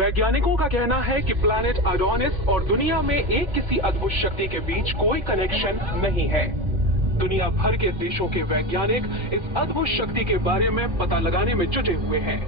वैज्ञानिकों का कहना है कि प्लैनेट अडोनिस और दुनिया में एक किसी अद्भुत शक्ति के बीच कोई कनेक्शन नहीं है। दुनिया भर के देशों के वैज्ञानिक इस अद्भुत शक्ति के बारे में पता लगाने में जुटे हुए हैं।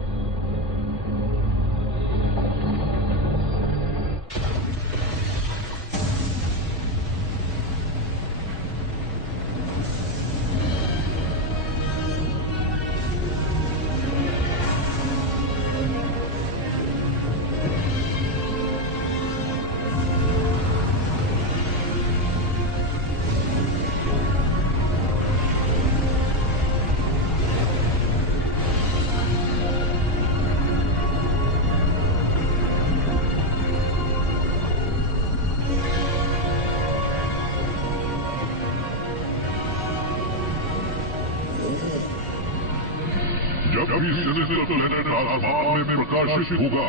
जब भी सिनिस्टर प्लैनेट आसमान में प्रकाशित होगा,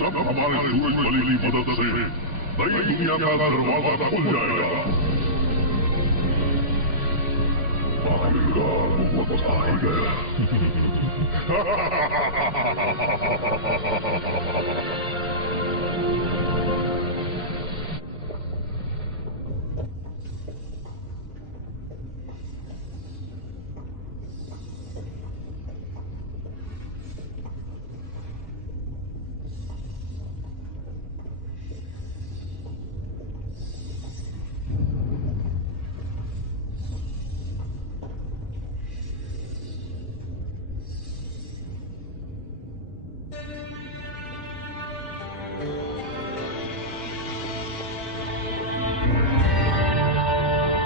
तब हमारे सूरज बलि की मदद से नई दुनिया का दरवाजा खुल जाएगा। आएगा, वक्त आएगा।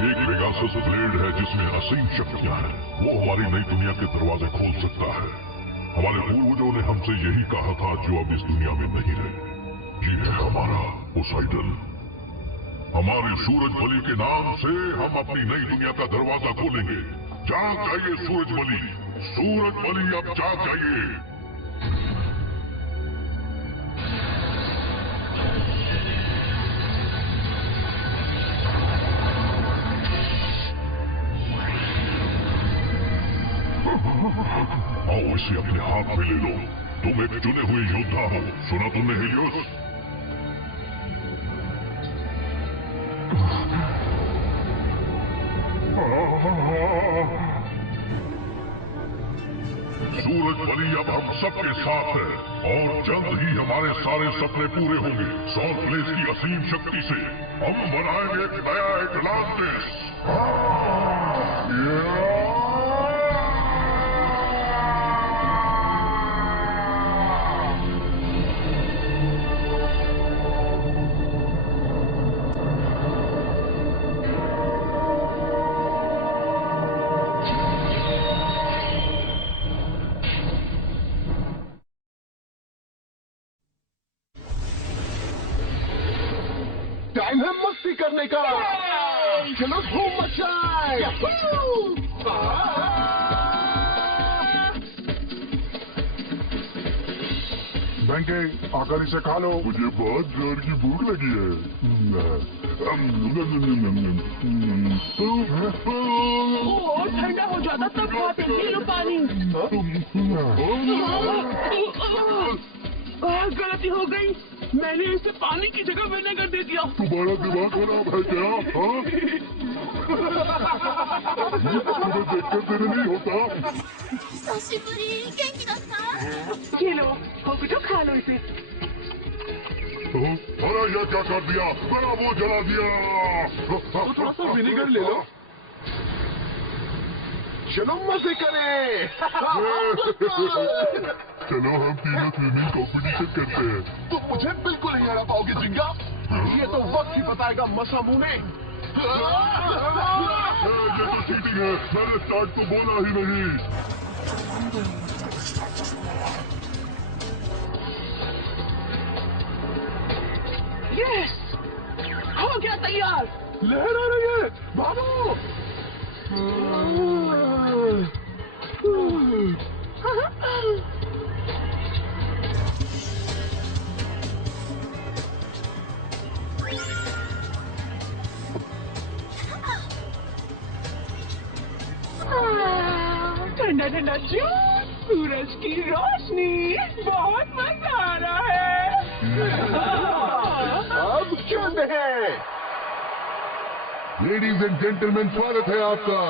एक पेगासस ब्लेड है जिसमें असीम शक्तियां हैं। वो हमारी नई दुनिया के दरवाजे खोल सकता है। हमारे पूर्वजों ने हमसे यही कहा था, जो अब इस दुनिया में नहीं रहे। ये है हमारा पोसाइडन। हमारे सूरज बलि के नाम से हम अपनी नई दुनिया का दरवाजा खोलेंगे। जाग जाइए सूरज बलि, सूरज बलि अब जाग जाइए। आओ इसे अपने हाथ में ले लो। तुम एक चुने हुए योद्धा हो, सुना तुमने हेलियोस? सूरज बलि अब हम सबके साथ है और जल्द ही हमारे सारे सपने पूरे होंगे। सॉल्ट प्लेस की असीम शक्ति से हम बनाएंगे एक नया एटलांटिस। टाइम है मस्ती करने का। चलो धूम मचाए। बेंके, आकर इसे खा लो। मुझे बहुत जोर की भूख लगी है। ठंडा हो जाता तब खाते। पी लो पानी। गलती हो गई, मैंने इसे पानी की जगह विनेगर दे दिया। तुम्हारा दिमाग खराब है क्या? हाँ? तुम्हें देखकर तेरे नहीं होता। 久しぶり、元気だった？ ये लो, होकुटो खा लो इसे। अरे ये क्या कर दिया? मेरा मुंह जला दिया। तो थोड़ा सा विनेगर ले लो। चलो मजे करें। चलो हम तीनों स्विमिंग कंपटीशन करते हैं। तुम मुझे बिल्कुल नहीं हरा पाओगे जिंगा। ये तो वक्त ही बताएगा मसामुने। ये तो चीटिंग है। मैंने स्टार्ट तो बोला ही नहीं। यस, हो गया तैयार। लहर आ रही है, भागो। ठंडा ठंडा जूस, सूरज की रोशनी, बहुत मजा आ रहा है। अब चलते हैं। लेडीज एंड जेंटलमैन, स्वागत है आपका।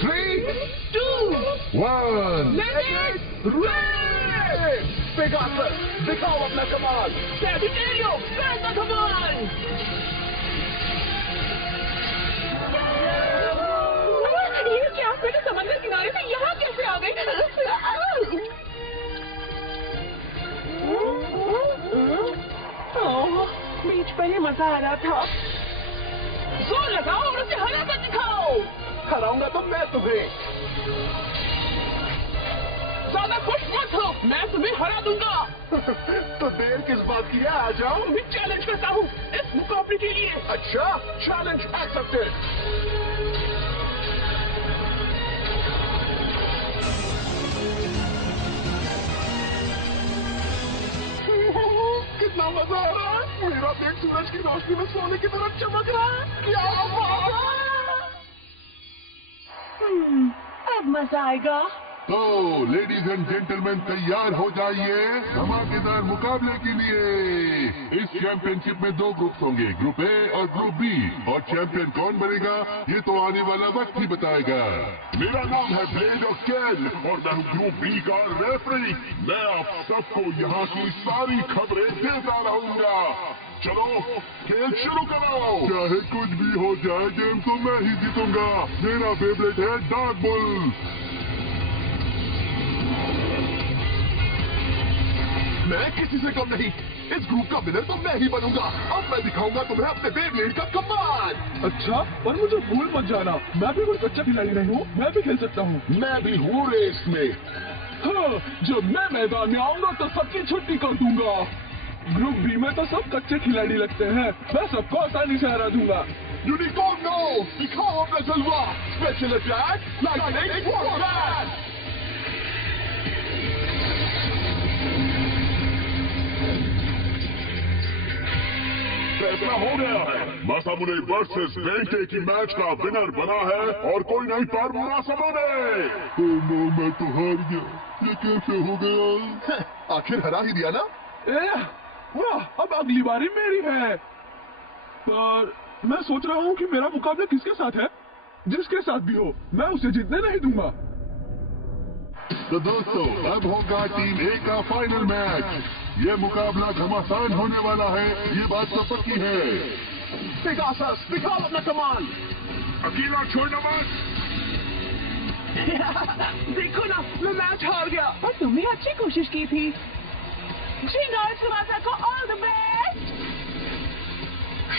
3, 2 1 रेस। पेगासस, दिखाओ अपना कमाल। Sagittario, where's the command? ये क्या? मेरे समंदर किनारे से यहाँ कैसे आ गई? बीच पर ही मजा आ रहा था। जोर लगाओ और उसे हरा कर दिखाओ। हराऊंगा तो मैं तुम्हें। ज्यादा खुश मत हो, मैं तुम्हें हरा दूंगा। तो देर किस बात की है, आ जाओ। मैं चैलेंज करता हूँ इस मुकाबले के लिए। अच्छा, चैलेंज एक्सेप्टेड। कितना मजा आ रहा है। मेरा पेट सूरज की रोशनी में सोने की तरह चमक रहा है। क्या बात है। अब मजा आएगा। तो लेडीज एंड जेंटलमैन, तैयार हो जाइए धमाकेदार मुकाबले के लिए। इस चैंपियनशिप में 2 ग्रुप्स होंगे, ग्रुप ए और ग्रुप बी। और चैंपियन कौन बनेगा ये तो आने वाला वक्त ही बताएगा। मेरा नाम है ब्लेड ऑफ कैल और मैं हूँ ग्रुप बी का रेफरी। मैं आप सबको यहाँ की सारी खबरें देता रहूंगा। चलो खेल शुरू करो। चाहे कुछ भी हो जाए, गेम तो मैं ही जीतूंगा। मेरा फेवरेट है डार्क बुल। मैं किसी से कम नहीं। इस ग्रुप का विनर तो मैं ही बनूंगा। अब मैं दिखाऊंगा तुम्हें अपने बेब्लेड का कमाल। अच्छा, पर मुझे भूल मत जाना, मैं भी कोई कच्चा खिलाड़ी नहीं हूँ, मैं भी खेल सकता हूँ। मैं भी हूँ रेस में। हाँ, जब मैं मैदान में आऊंगा तो सबकी छुट्टी कर दूंगा। ग्रुप बी में तो सब कच्चे खिलाड़ी लगते हैं, मैं सबको आसानी से हरा दूंगा। यूनिकॉर्न नो, दिखाओ अपना जलवा। Special attack, lightning forward. फैसला हो गया है। मासामुने वर्सेस बेंटे की मैच का विनर बना है और कोई नहीं पर मुनासबाने। मैं तो हार गया, ये कैसे हो गया? आखिर हरा ही दिया ना। वाह, अब अगली बारी मेरी है। पर मैं सोच रहा हूँ कि मेरा मुकाबला किसके साथ है। जिसके साथ भी हो, मैं उसे जीतने नहीं दूंगा। तो दोस्तों, अब होगा टीम ए का फाइनल मैच। ये मुकाबला घमासान होने वाला है, ये बात तो पक्की है। पेगासस, दिखाओ अपना कमाल। अकेला छोड़ना मत। देखो ना, मैं मैच हार गया और तुमने अच्छी कोशिश की थी। जिंगा समाता को ऑल द बेस्ट।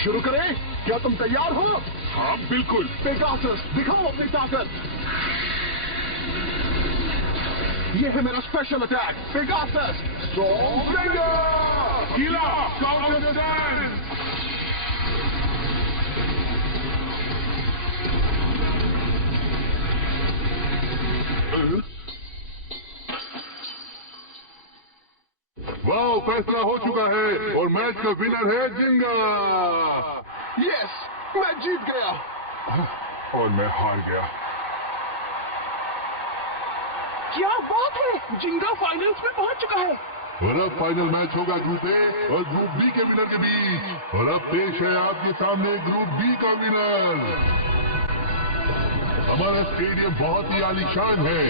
शुरू करें? क्या तुम तैयार हो? हाँ बिल्कुल। पेगासस, दिखाओ अपनी ताकत। ये है मेरा special attack, Pegasus strong finger. कीला काउंटर डांस। वाह, फैसला हो चुका है और मैच का विनर है जिंगा। यस, मैं जीत गया। और मैं हार गया। क्या बात है, जिंगा फाइनल्स में पहुंच चुका है। और अब फाइनल मैच होगा ग्रुप ए और ग्रुप बी के विनर के बीच। और अब पेश है आपके सामने ग्रुप बी का विनर। हमारा स्टेडियम बहुत ही आलीशान है।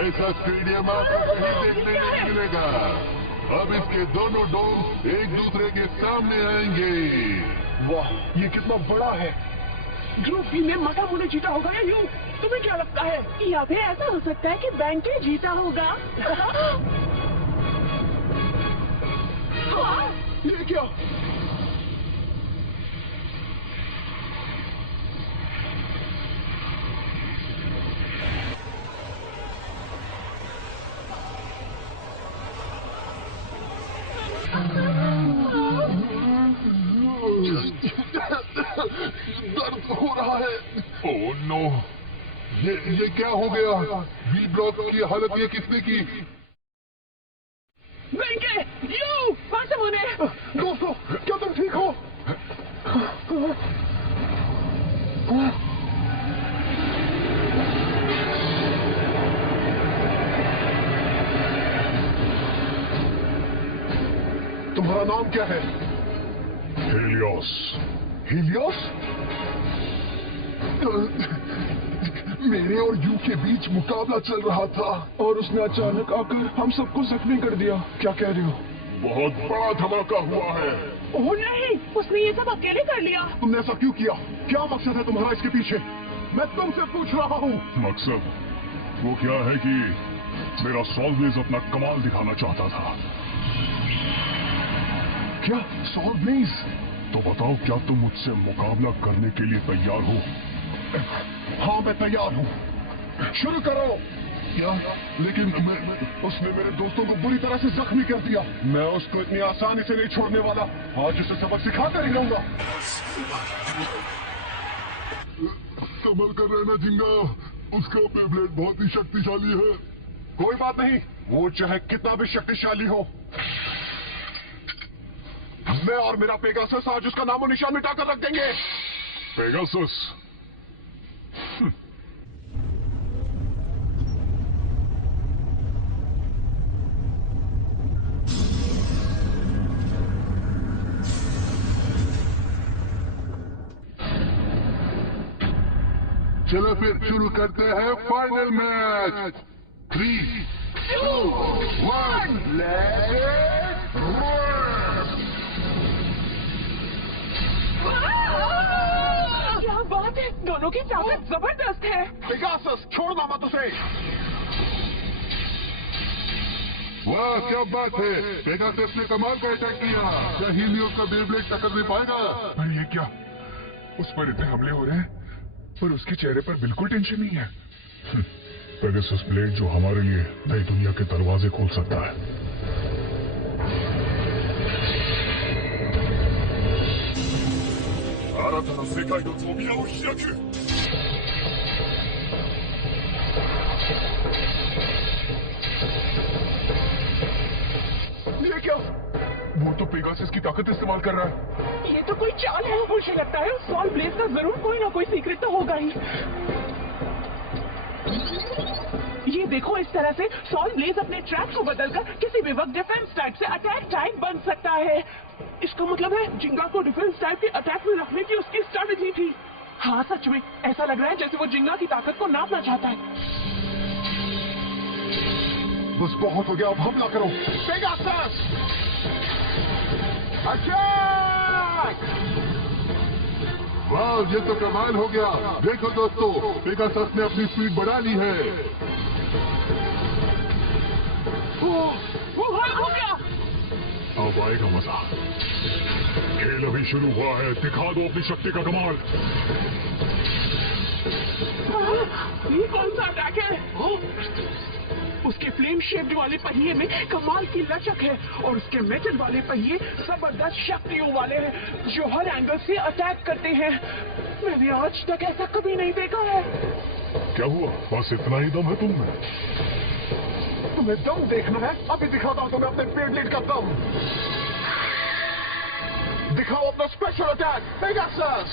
ऐसा स्टेडियम आपको कहीं देखने नहीं मिलेगा। अब इसके दोनों डोम एक दूसरे के सामने आएंगे। वाह, ये कितना बड़ा है। ग्रुप बी में मासामुने जीता होगा या यूं? तुम्हें क्या लगता है? या फिर ऐसा हो सकता है कि बेंटे जीता होगा। हाँ? ये क्या? दर्द हो रहा है। ओह नो, ये क्या हो गया? बी ब्लॉक की हालत ये किसने की? बेंटे, यू, मासामुने। दोस्तों, क्या तुम ठीक हो? तुम्हारा नाम क्या है? हेलियोस। हीलियोस? मेरे और यू के बीच मुकाबला चल रहा था और उसने अचानक आकर हम सबको जख्मी कर दिया। क्या कह रहे हो? बहुत बड़ा धमाका हुआ है। ओह नहीं, उसने ये सब अकेले कर लिया। तुमने ऐसा क्यों किया? क्या मकसद है तुम्हारा इसके पीछे? मैं तुमसे पूछ रहा हूँ। मकसद वो क्या है कि मेरा सॉल्वेज अपना कमाल दिखाना चाहता था। क्या सॉल्वेज? तो बताओ, क्या तुम मुझसे मुकाबला करने के लिए तैयार हो? हाँ मैं तैयार हूँ, शुरू करो। क्या? लेकिन उसने मेरे दोस्तों को बुरी तरह से जख्मी कर दिया। मैं उसको इतनी आसानी से नहीं छोड़ने वाला। आज उसे सबक सिखाकर ही रहूंगा। संभल कर रहना जिंगा, उसका बेब्लेड बहुत ही शक्तिशाली है। कोई बात नहीं, वो चाहे कितना भी शक्तिशाली हो, मैं और मेरा पेगासस आज उसका नामो निशान मिटाकर रख देंगे। पेगासस? चलो फिर शुरू करते हैं फाइनल मैच। 3, 2, 1, let's rock! क्या बात है, दोनों की ताकत जबरदस्त है। पेगासस, छोड़ना मत उसे। वाह क्या बात है, पेगासस ने कमाल का अटैक किया। क्या हीलियोस का बेब्लेड टक्कर दे पाएगा? अरे ये क्या, उस पर इतने हमले हो रहे हैं पर उसके चेहरे पर बिल्कुल टेंशन नहीं है। पेगासस ब्लेड जो हमारे लिए नई दुनिया के दरवाजे खोल सकता है। ये क्या? वो तो पेगासस की ताकत इस्तेमाल कर रहा है। ये तो कोई चाल है। मुझे लगता है उस सॉल ब्लेज का जरूर कोई ना कोई सीक्रेट तो होगा ही। ये देखो, इस तरह से सॉल ब्लेज अपने ट्रैक को बदलकर किसी भी वक्त डिफेंस टाइप से अटैक टाइप बन सकता है। इसका मतलब है जिंगा को डिफेंस टाइप के अटैक में रखने की उसकी स्ट्रेटेजी थी। हाँ सच में ऐसा लग रहा है जैसे वो जिंगा की ताकत को नापना चाहता है। बस बहुत हो गया, अब हमला करो। Pegasus attack! वाह ये तो कमाल हो गया। देखो दोस्तों, पेगासस ने अपनी स्पीड बढ़ा ली है। वो हल हो गया। अब आएगा मजा। खेल अभी शुरू हुआ है, दिखा दो अपनी शक्ति का कमाल। ये कौन सा अटैक है? उसके फ्लेम शेप्ड वाले पहिए में कमाल की लचक है और उसके मेटल वाले पहिए जबरदस्त शक्तियों वाले हैं जो हर एंगल से अटैक करते हैं। मैंने आज तक ऐसा कभी नहीं देखा है। क्या हुआ, बस इतना ही दम है तुम में? तुम्हें दम देखना है? अभी दिखाता हूं तुम्हें अपने बेब्लेड का दम। दिखाओ अपना स्पेशल अटैक पेगासस।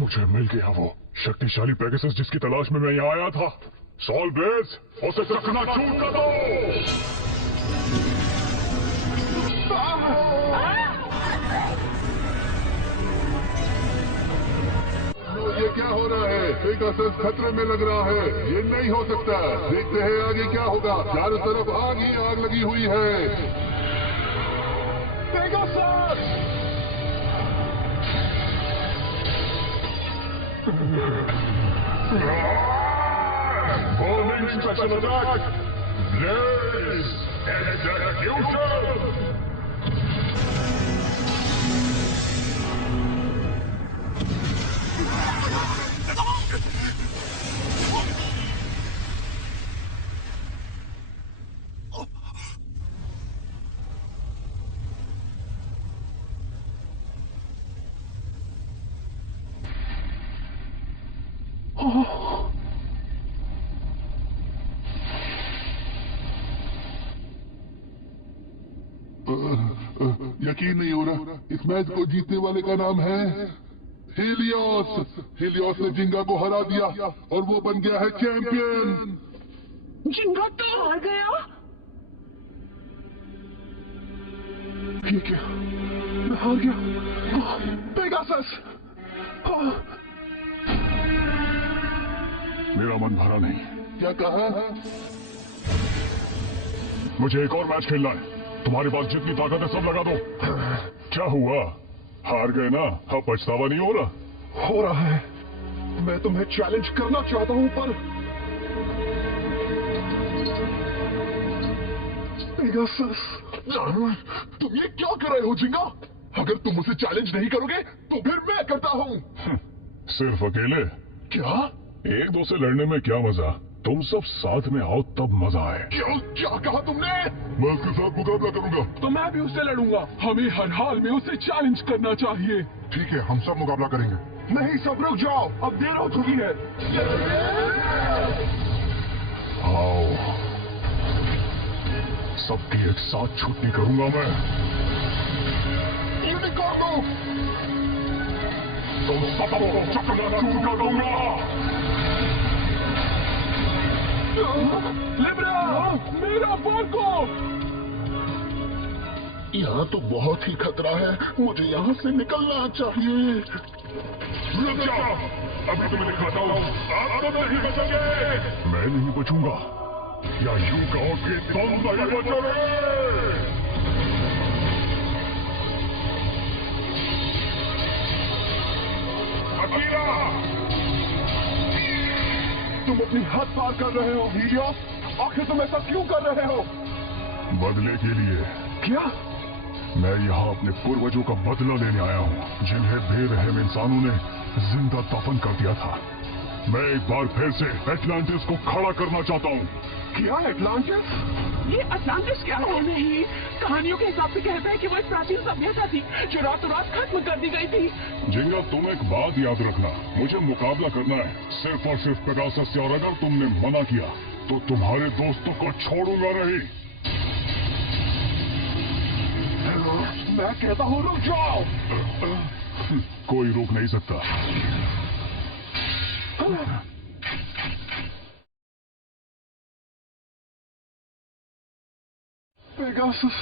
मुझे मिल गया वो शक्तिशाली पेगासस जिसकी तलाश में मैं यहाँ आया था। सॉल ब्लेज, उसे चकना चूर कर दो। ये क्या हो रहा है? पेगासस खतरे में लग रहा है। ये नहीं हो सकता। देखते हैं आगे क्या होगा। चारों तरफ आग ही आग लगी हुई है। Pegasus! Burning special attack! Blaze! Execution! यकीन नहीं हो रहा, इस मैच को जीतने वाले का नाम है हीलियोस ने जिंगा को हरा दिया और वो बन गया है चैंपियन। जिंगा तो हार गया। ये क्या, मैं हार गया। पेगासस, मेरा मन भरा नहीं। क्या कहा? मुझे एक और मैच खेलना है। तुम्हारे पास जितनी ताकत है सब लगा दो। क्या हुआ, हार गए ना? अब पछतावा नहीं हो रहा? हो रहा है। मैं तुम्हें चैलेंज करना चाहता हूं, पर पेगासस, तुम ये क्या कर रहे हो जिंगा? अगर तुम मुझसे चैलेंज नहीं करोगे तो फिर मैं करता हूं। सिर्फ अकेले? क्या? एक दो से लड़ने में क्या मजा? तुम सब साथ में आओ तब मजा आए। क्या कहा तुमने? मैं उसके साथ मुकाबला करूंगा। तो मैं भी उससे लड़ूंगा। हमें हर हाल में उसे चैलेंज करना चाहिए। ठीक है, हम सब मुकाबला करेंगे। नहीं, सब रुक जाओ, अब देर हो चुकी है। आओ, सबकी एक साथ छुट्टी करूंगा मैं। यूनिकॉर्न, तुम सबको चकनाचूर कर दूंगा। लिब्रा, मेरा फोर्को! यहाँ तो बहुत ही खतरा है, मुझे यहाँ से निकलना चाहिए। रुक जाओ, अभी तुम्हें दिखाता हूँ, आप तो नहीं बचोगे। मैं नहीं बचूंगा, या यूं कहो कि तुम नहीं बचोगे। अकीरा, तुम अपनी हद पार कर रहे हो हीलियोस। आखिर तुम ऐसा क्यों कर रहे हो? बदले के लिए। क्या? मैं यहाँ अपने पूर्वजों का बदला लेने आया हूँ, जिन्हें बेरहम इंसानों ने जिंदा दफन कर दिया था। मैं एक बार फिर से एटलांटिस को खड़ा करना चाहता हूँ। क्या एटलांटिस? ये अटलांटिस क्या है? नहीं, कहानियों के हिसाब से कहता है कि वो एक प्राचीन सभ्यता थी जो रातों रात खत्म कर दी गई थी। जिंगा, तुम एक बात याद रखना, मुझे मुकाबला करना है सिर्फ और सिर्फ पेगासस से, और अगर तुमने मना किया तो तुम्हारे दोस्तों को छोड़ूंगा नहीं। मैं कहता हूँ रुक जाओ। कोई रोक नहीं सकता। पेगासस,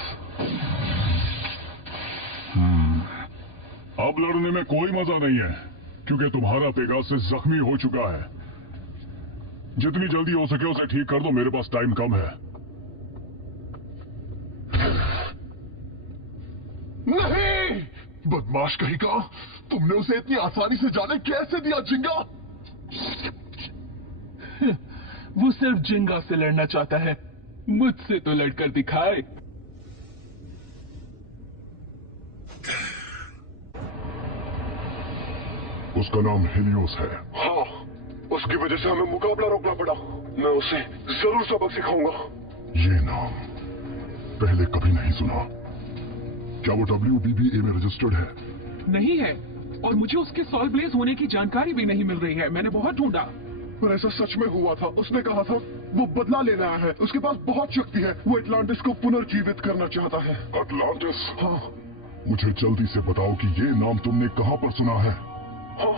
अब लड़ने में कोई मजा नहीं है, क्योंकि तुम्हारा पेगासस जख्मी हो चुका है। जितनी जल्दी हो सके उसे ठीक कर दो, मेरे पास टाइम कम है। नहीं, बदमाश कहीं का, तुमने उसे इतनी आसानी से जाने कैसे दिया जिंगा? वो सिर्फ जिंगा से लड़ना चाहता है, मुझसे तो लड़कर दिखाए। उसका नाम हीलियोस है। हाँ, उसकी वजह से हमें मुकाबला रोकना पड़ा। मैं उसे जरूर सबक सिखाऊंगा। ये नाम पहले कभी नहीं सुना। क्या वो WBBA में रजिस्टर्ड है? नहीं है, और मुझे उसके सॉल ब्लेज होने की जानकारी भी नहीं मिल रही है। मैंने बहुत ढूंढा, पर ऐसा सच में हुआ था। उसने कहा था वो बदला लेना आया है, उसके पास बहुत शक्ति है, वो एटलांटिस को पुनर्जीवित करना चाहता है। एटलांटिस? हाँ। मुझे जल्दी से बताओ कि ये नाम तुमने कहाँ पर सुना है? हाँ,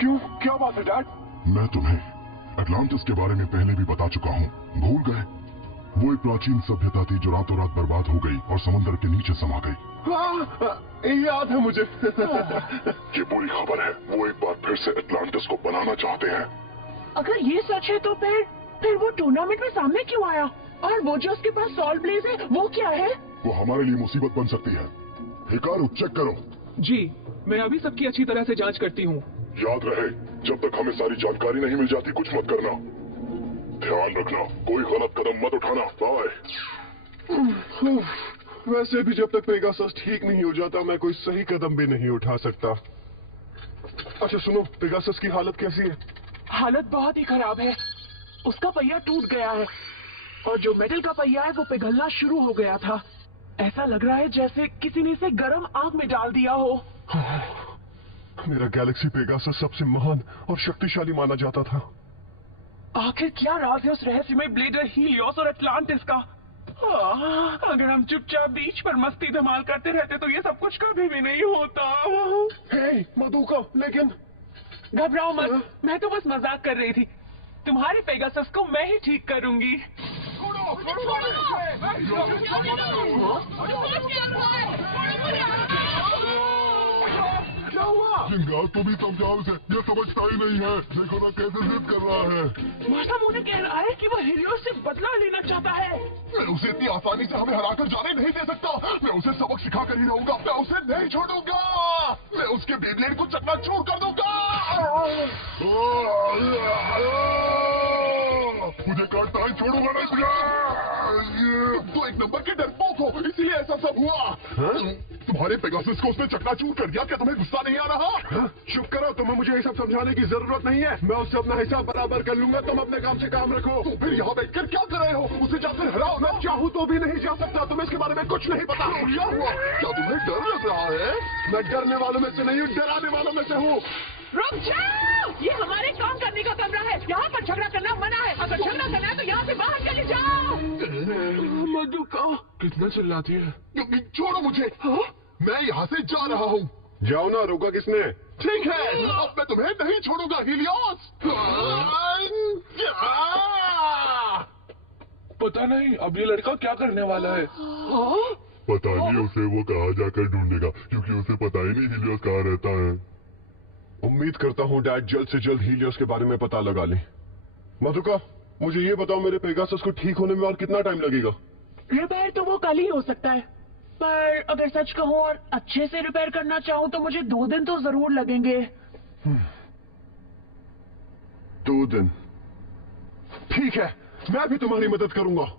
क्यों, क्या बात है डैड? मैं तुम्हें एटलांटिस के बारे में पहले भी बता चुका हूँ, भूल गए? वो एक प्राचीन सभ्यता थी जो रातों रात बर्बाद हो गई और समुद्र के नीचे समा गई। हाँ, याद है मुझे। ये बुरी खबर है, वो एक बार फिर से एटलांटिस को बनाना चाहते हैं। अगर ये सच है तो फिर वो टूर्नामेंट में सामने क्यों आया? और वो जो उसके पास सॉल ब्लेज है वो क्या है? वो हमारे लिए मुसीबत बन सकती है। हिकारू, चेक करो। जी, मैं अभी सबकी अच्छी तरह से जांच करती हूँ। याद रहे, जब तक हमें सारी जानकारी नहीं मिल जाती कुछ मत करना। ध्यान रखना, कोई गलत कदम मत उठाना। बाय। वैसे भी जब तक पेगासस ठीक नहीं हो जाता मैं कोई सही कदम भी नहीं उठा सकता। अच्छा सुनो, पेगासस की हालत कैसी है? हालत बहुत ही खराब है। उसका पहिया टूट गया है और जो मेटल का पहिया है वो पिघलना शुरू हो गया था। ऐसा लग रहा है जैसे किसी ने इसे गर्म आग में डाल दिया हो। मेरा गैलेक्सी पेगासस सबसे महान और शक्तिशाली माना जाता था। आखिर क्या राज है उस रहस्यमय ब्लेडर हीलियोस और एटलांटिस का? अगर हम चुपचाप बीच पर मस्ती धमाल करते रहते तो ये सब कुछ कभी भी नहीं होता। हे मधुका, लेकिन घबराओ मत, मैं तो बस मजाक कर रही थी। तुम्हारे पेगासस को मैं ही ठीक करूंगी। क्या हुआ? जिंगा तुम ही समझा उसे, ये समझता ही नहीं है। देखो ना कैसे जिद कर रहा है। मास्टर मुझे कह रहा है कि वो हीलियोस से बदला लेना चाहता है। मैं उसे इतनी आसानी से हमें हराकर जाने नहीं दे सकता। मैं उसे सबक सिखा कर ही रहूंगा। मैं उसे नहीं छोड़ूंगा। मैं उसके बेब्लेड को चकनाचूर कर दूंगा। मुझे काटता ही छोड़ूंगा नहीं तुझे। तुम तो एक नंबर के डरपोक हो, इसीलिए ऐसा सब हुआ। तुम्हारे पेगासस को उसने चकनाचूर कर दिया। क्या तुम्हें गुस्सा नहीं आ रहा? चुप करो, तुम्हें मुझे ये सब समझाने की जरूरत नहीं है। मैं उससे अपना हिसाब बराबर कर लूंगा। तुम अपने काम से काम रखो। तो फिर यहाँ बैठकर क्या कर रहे हो? उसे जाकर हराओ। मैं चाहूँ तो भी नहीं जा सकता। तुम्हें इसके बारे में कुछ नहीं पता। क्या हुआ? क्या तुम्हें डर लग रहा है? मैं डरने वालों में से नहीं हूँ, डराने वालों में से हूँ। रुक जाओ! ये हमारे काम करने का कमरा है। यहाँ पर झगड़ा करना मना है। अगर झगड़ा करना है तो यहाँ से बाहर चले जाओ। मधुका कितना चिल्लाती है। छोड़ो मुझे। मैं यहाँ से जा रहा हूँ। जाओ ना, रोका किसने? ठीक है, अब मैं तुम्हें नहीं छोड़ूंगा हीलियोस। पता नहीं अब ये लड़का क्या करने वाला है। पता नहीं उसे वो कहाँ जाकर ढूंढेगा, क्योंकि उसे पता ही नहीं हीलियोस कहाँ रहता है। उम्मीद करता हूँ डैड जल्द से जल्द हीलियोस के बारे में पता लगा ले। मधुका, मुझे ये बताओ, मेरे पेगासस को ठीक होने में और कितना टाइम लगेगा? रिपेयर तो वो कल ही हो सकता है, पर अगर सच कहूँ और अच्छे से रिपेयर करना चाहूँ तो मुझे 2 दिन तो जरूर लगेंगे। 2 दिन? ठीक है, मैं भी तुम्हारी मदद करूंगा।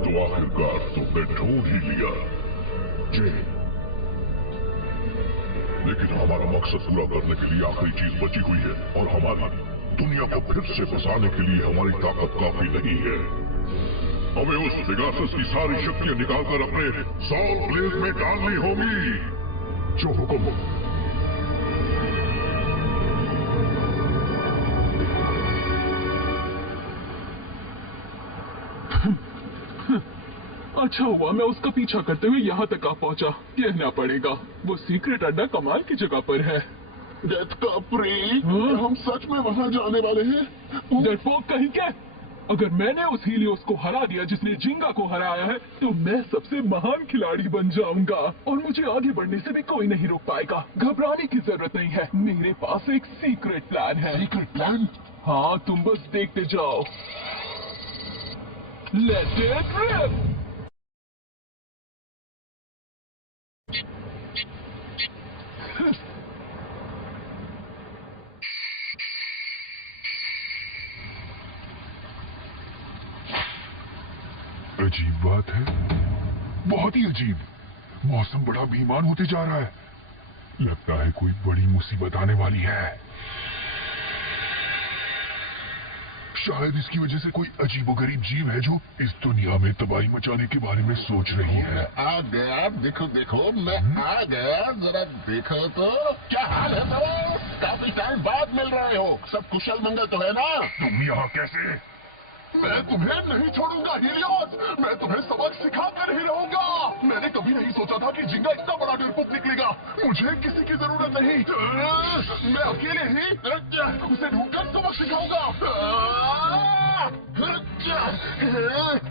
तो आखिरकार तुमने ढूंढ ही लिया। जी, लेकिन हमारा मकसद पूरा करने के लिए आखिरी चीज बची हुई है, और हमारी दुनिया को फिर से बसाने के लिए हमारी ताकत काफी नहीं है। हमें उस पेगासस की सारी शक्तियां निकालकर अपने सॉल ब्लेड में डालनी होगी। जो हुक्म हो। अच्छा हुआ मैं उसका पीछा करते हुए यहाँ तक आ पहुँचा। कहना पड़ेगा वो सीक्रेट अड्डा कमाल की जगह पर है। डेथ का प्री, हम सच में वहां जाने वाले हैं? डरपोक कहीं के! अगर मैंने उस हीलियोस को हरा दिया जिसने जिंगा को हराया है, तो मैं सबसे महान खिलाड़ी बन जाऊंगा और मुझे आगे बढ़ने से भी कोई नहीं रोक पाएगा। घबराने की जरूरत नहीं है, मेरे पास एक सीक्रेट प्लान है। Secret plan? हाँ, तुम बस देखते जाओ। Let it rip! अजीब बात है, बहुत ही अजीब। मौसम बड़ा बेईमान होते जा रहा है। लगता है कोई बड़ी मुसीबत आने वाली है। शायद इसकी वजह से कोई अजीबोगरीब जीव है जो इस दुनिया में तबाही मचाने के बारे में सोच रही है। आ गया, देखो देखो, मैं आ गया। जरा देखो तो क्या हाल है दोस्त? काफी टाइम बाद मिल रहे हो। सब कुशल मंगल तो है ना? तुम यहाँ कैसे? मैं तुम्हें नहीं छोड़ूंगा हीलियोस। मैं तुम्हें सबक सिखा कर ही रहूंगा। मैंने कभी नहीं सोचा था कि जिंगा इतना बड़ा डरपोक निकलेगा। मुझे किसी की जरूरत नहीं। मैं अकेले ही उसे ढूंढकर सबक सिखाऊंगा।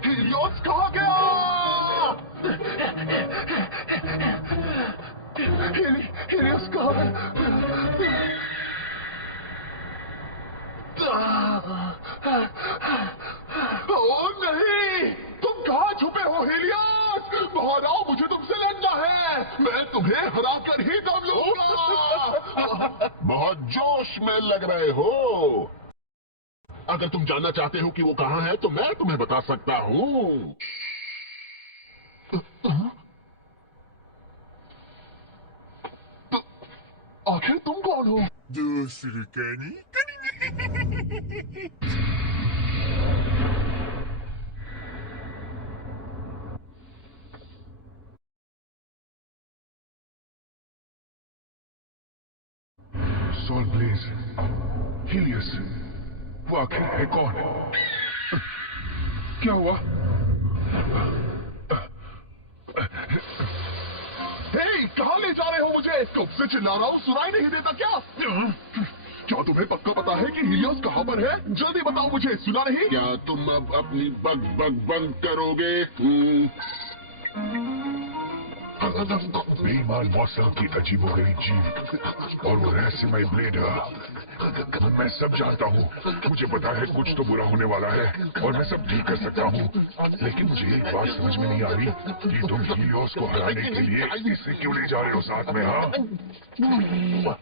हीलियोस कहाँ गया? हीलियोस कहाँ है? ओह नहीं, तुम कहाँ छुपे हो हीलियोस? बहुत जोश में लग रहे हो। अगर तुम जानना चाहते हो कि वो कहाँ है तो मैं तुम्हें बता सकता हूँ। तो आखिर तुम कौन हो? दूसरी कनी सोल ब्लेज, हीलियस, वो आखिर है कौन? क्या हुआ? हे, कहाँ ले जा रहे हो मुझे? कब से चिल्ला रहा हूँ, सुनाई नहीं देता क्या? क्या तुम्हें पक्का पता है कि हीलियस कहाँ पर है? जल्दी बताओ मुझे, सुना नहीं? क्या तुम अब अपनी बग बग बंद करोगे? बेईमान मौसम की अजीबोगरीब जीव और वो रहस्यमय ब्लेड, मैं सब जानता हूँ। मुझे पता है कुछ तो बुरा होने वाला है और मैं सब ठीक कर सकता हूँ, लेकिन मुझे एक बात समझ में नहीं आ रही कि तुम हीलियोस को हराने के लिए इसे क्यों ले जा रहे हो साथ में? हाँ,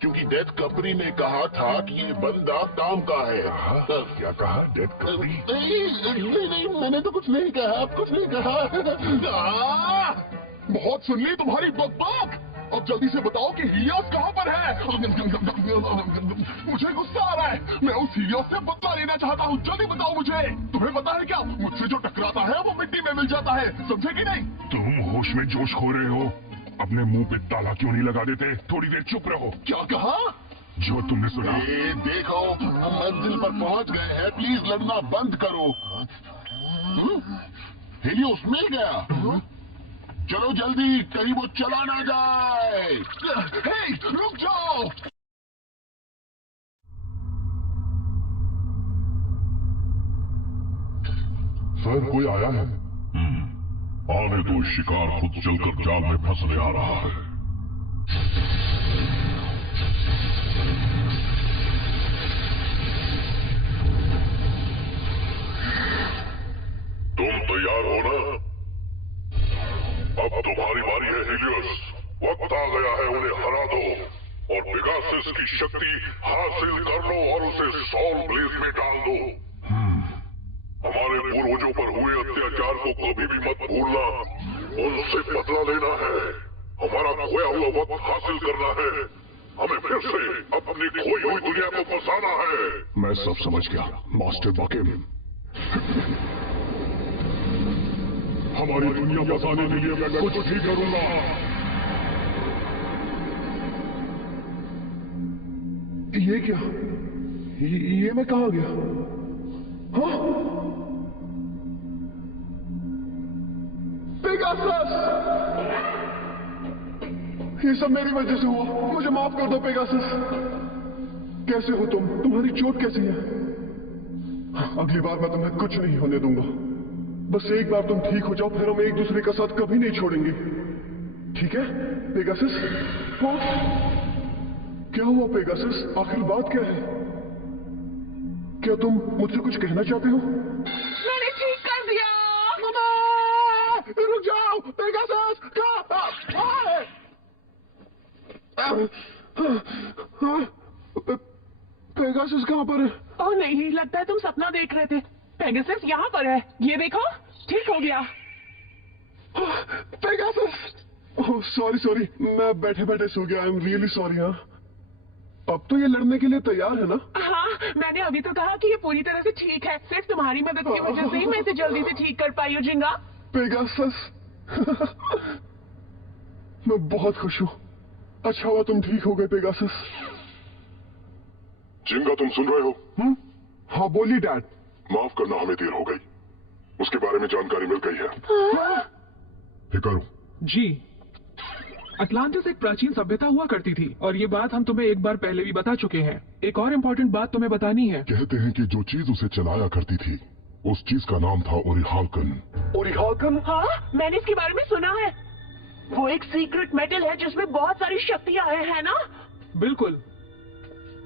क्योंकि डेथ कपरी ने कहा था कि ये बंदा काम का है। क्या कहा डेथ कपरी? नहीं, मैंने तो कुछ नहीं कहा, कुछ नहीं कहा। बहुत सुन ली तुम्हारी बकबक। अब जल्दी से बताओ कि हीलियोस कहाँ पर है? मुझे गुस्सा आ रहा है। मैं उस हीलियोस से बदला लेना चाहता हूँ। जल्दी बताओ मुझे। तुम्हें पता है क्या, मुझसे जो टकराता है वो मिट्टी में मिल जाता है, समझे कि नहीं? तुम होश में जोश खो रहे हो। अपने मुंह पे ताला क्यों नहीं लगा देते? थोड़ी देर चुप रहो। क्या कहा? जो तुमने सुना। देखो, हम मंजिल पर पहुंच गए हैं, प्लीज लड़ना बंद करो। हीलियोस मिल गया। चलो जल्दी, कहीं वो चला ना जाए। हे, रुक जाओ। सर, कोई आया है? आने दो, शिकार खुद चलकर जाल में फंसने आ रहा है। तुम तैयार हो ना? अब तुम्हारी बारी है हीलियस। वक्त आ गया है, उन्हें हरा दो और पेगासस की शक्ति हासिल कर लो और उसे सोल ब्लेज में डाल दो। हमारे पूर्वजों पर हुए अत्याचार को कभी भी मत भूलना। उनसे बदला लेना है, हमारा खोया हुआ वक्त हासिल करना है, हमें फिर से अपनी खोई हुई दुनिया को बसाना है। मैं सब समझ गया मास्टर बाकिम। हमारी दुनिया बसाने के लिए मैं कुछ भी करूंगा। ये क्या? ये मैं कहाँ गया? हाँ? पेगासस! ये सब मेरी वजह से हुआ, मुझे माफ कर दो पेगासस। कैसे हो तुम? तुम्हारी चोट कैसी है? अगली बार मैं तुम्हें कुछ नहीं होने दूंगा। बस एक बार तुम ठीक हो जाओ, फिर हम एक दूसरे का साथ कभी नहीं छोड़ेंगे, ठीक है पेगासस? क्या हुआ पेगासस? आखिर बात क्या है? क्या तुम मुझसे कुछ कहना चाहते हो? मैंने ठीक कर दिया। रुक जाओ पेगासस! पेगासस कहाँ पर है? ओह नहीं, लगता है तुम सपना देख रहे थे। पेगासस यहाँ पर है, ये देखो, ठीक हो गया। पेगासस! ओह सॉरी, मैं बैठे बैठे सो गया। I am really sorry. हाँ, अब तो ये लड़ने के लिए तैयार है ना? हाँ, मैंने अभी तो कहा कि ये पूरी तरह से ठीक है। सिर्फ तुम्हारी मदद की वजह से ही मैं इसे जल्दी से ठीक कर पाई हूँ, जिंगा। पेगासस, मैं बहुत खुश हूँ। अच्छा हुआ तुम ठीक हो गए पेगासस। जिंगा, तुम सुन रहे हो? हाँ बोलिए डैड। माफ करना, हमें देर हो गई। उसके बारे में जानकारी मिल गई है। हिकारू जी, अटलांटिस एक प्राचीन सभ्यता हुआ करती थी और ये बात हम तुम्हें एक बार पहले भी बता चुके हैं। एक और इम्पोर्टेंट बात तुम्हें बतानी है। कहते हैं कि जो चीज उसे चलाया करती थी, उस चीज का नाम था ओरिहाल्कन। ओरिहाल्कन? हाँ, मैंने इसके बारे में सुना है। वो एक सीक्रेट मेटल है जिसमें बहुत सारी शक्तियां है ना? बिल्कुल,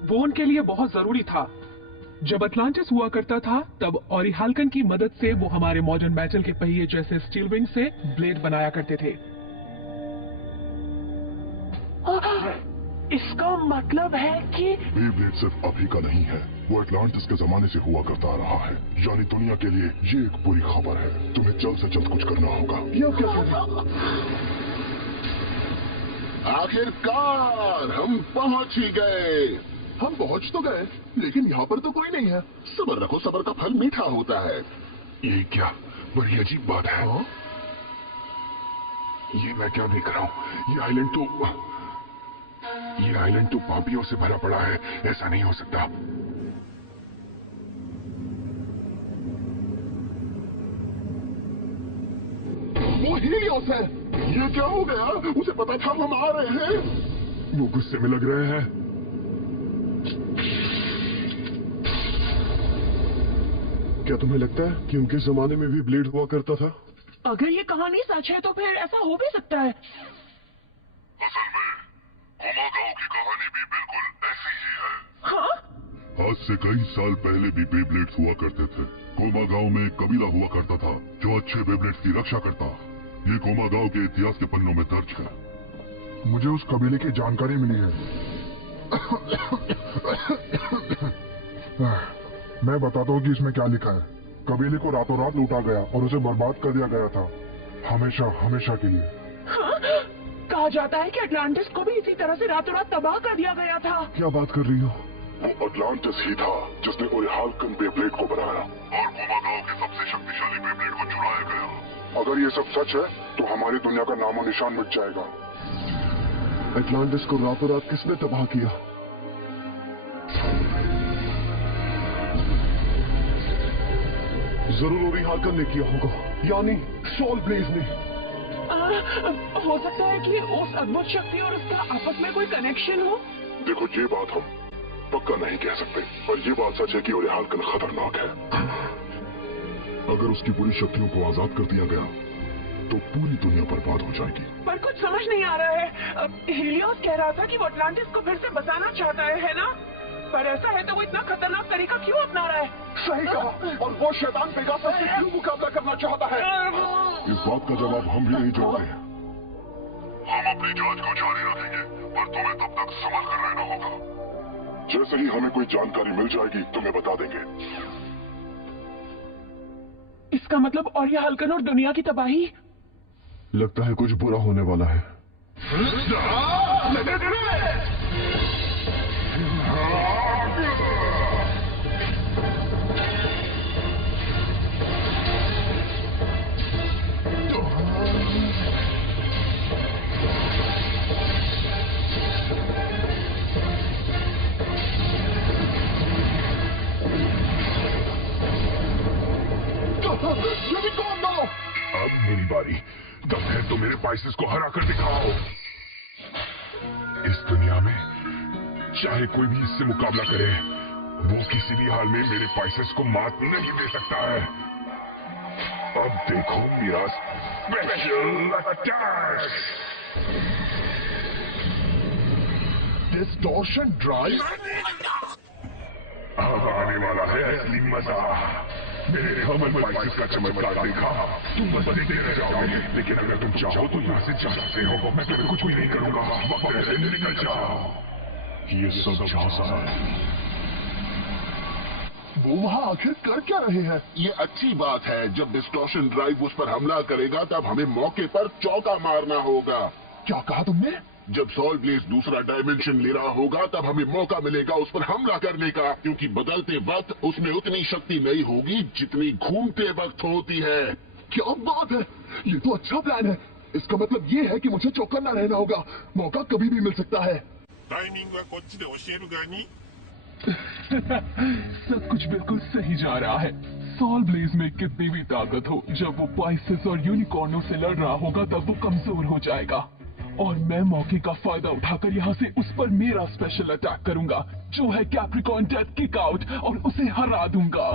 वो उनके लिए बहुत जरूरी था। जब अटलांटिस हुआ करता था तब ओरिहाल्कन की मदद से वो हमारे मॉडर्न बैटल के पहिए जैसे स्टील विंग से ब्लेड बनाया करते थे। इसका मतलब है कि बेब्लेड सिर्फ अभी का नहीं है, वो एटलांटिस के जमाने से हुआ करता रहा है। यानी दुनिया के लिए ये एक बुरी खबर है। तुम्हें जल्द से जल्द कुछ करना होगा। ये क्या कह रहे? आखिरकार हम पहुंच ही गए। हम पहुंच तो गए, लेकिन यहाँ पर तो कोई नहीं है। सब्र रखो, सब्र का फल मीठा होता है। ये क्या बड़ी अजीब बात है। ये मैं क्या देख रहा हूँ? ये आइलैंड तो पापियों से भरा पड़ा है। ऐसा नहीं हो सकता। वो हीलियोस है। ये क्या हो गया? उसे पता था हम आ रहे हैं। वो गुस्से में लग रहे हैं। क्या तुम्हें लगता है कि उनके जमाने में भी ब्लेड हुआ करता था? अगर ये कहानी सच है तो फिर ऐसा हो भी सकता है। असल में कोमागाओ की कहानी भी बिल्कुल ऐसी ही है। हाँ? आज से कई साल पहले भी बेब्लेड्स हुआ करते थे। कोमागाओ में एक कबीला हुआ करता था जो अच्छे बेब्लेड्स की रक्षा करता। ये कोमागाओ के इतिहास के पन्नों में दर्ज है। मुझे उस कबीले की जानकारी मिली है। मैं बताता हूँ कि इसमें क्या लिखा है। कबीले को रातों रात लूटा गया और उसे बर्बाद कर दिया गया था, हमेशा हमेशा के लिए। हाँ? कहा जाता है कि अटलांटिस को भी इसी तरह से रातों रात तबाह कर दिया गया था। क्या बात कर रही हो? वो अटलांटिस ही था जिसने ओरिहाल्कन बेब्लेड को बनाया और कोमागाओ के सबसे शक्तिशाली बेब्लेड को चुराया गया। अगर ये सब सच है तो हमारी दुनिया का नामो निशान मिट जाएगा। अटलांटिस को रातों रात किसने तबाह किया? जरूर ओरिहाल्कन ने किया होगा, यानी सोल ब्लेज ने। हो सकता है कि उस अद्भुत शक्ति और उसका आपस में कोई कनेक्शन हो। देखो, ये बात हम पक्का नहीं कह सकते, पर ये बात सच है कि ओरिहाल्कन खतरनाक है। अगर उसकी पूरी शक्तियों को आजाद कर दिया गया तो पूरी दुनिया बर्बाद हो जाएगी। पर कुछ समझ नहीं आ रहा है। हीलियोस कह रहा था कि वो अटलांटिस को फिर से बसाना चाहता है ना? पर ऐसा है तो वो इतना खतरनाक तरीका क्यों अपना रहा है? सही कहा। और वो शैतान पेगासस से क्यों मुकाबला करना चाहता है? इस बात का जवाब हम भी नहीं जानते हैं। हम अपनी जांच को जारी रखेंगे, पर तुम्हें तब तक संभल कर रहना होगा। जैसे ही हमें कोई जानकारी मिल जाएगी तुम्हें बता देंगे। इसका मतलब ओरिहाल्कन और दुनिया की तबाही। लगता है कुछ बुरा होने वाला है। अब मेरी बारी। तब है तो मेरे पाइसेस को हरा कर दिखाओ। इस दुनिया में चाहे कोई भी इससे मुकाबला करे, वो किसी भी हाल में मेरे पाइसेस को मात नहीं दे सकता है। अब देखो मेरा स्पेशल अटैक। Distortion drive. अब आने वाला है असली मजा। मेरे हमल पाइसेस का चमत्कार देखा, तुम बस देखते रह जाओगे। लेकिन अगर तुम चाहो तो यहाँ से जा सकते हो। मैं तुम्हें कुछ भी नहीं करूंगा। वक्त रहते निकल जाओ। ये सब झांसा है। वो वहाँ आखिर कर क्या रहे हैं? ये अच्छी बात है। जब डिस्टॉर्शन ड्राइव उस पर हमला करेगा तब हमें मौके पर चौका मारना होगा। क्या कहा तुमने? जब सोल ब्लेज दूसरा डायमेंशन ले रहा होगा तब हमें मौका मिलेगा उस पर हमला करने का, क्योंकि बदलते वक्त उसमें उतनी शक्ति नहीं होगी जितनी घूमते वक्त होती है। क्या बात है! ये तो अच्छा प्लान है। इसका मतलब ये है कि मुझे चौकन्ना रहना होगा। मौका कभी भी मिल सकता है। टाइमिंग व कोच दे ओशेरु गानी। सब कुछ बिल्कुल सही जा रहा है। सोल ब्लेज में कितनी भी ताकत हो, जब वो पाइसेस और यूनिकॉर्नों से लड़ रहा होगा तब वो कमजोर हो जाएगा। और मैं मौके का फायदा उठाकर यहाँ से उस पर मेरा स्पेशल अटैक करूंगा, जो है कैप्रिकॉर्न डेथ किक आउट, और उसे हरा दूंगा।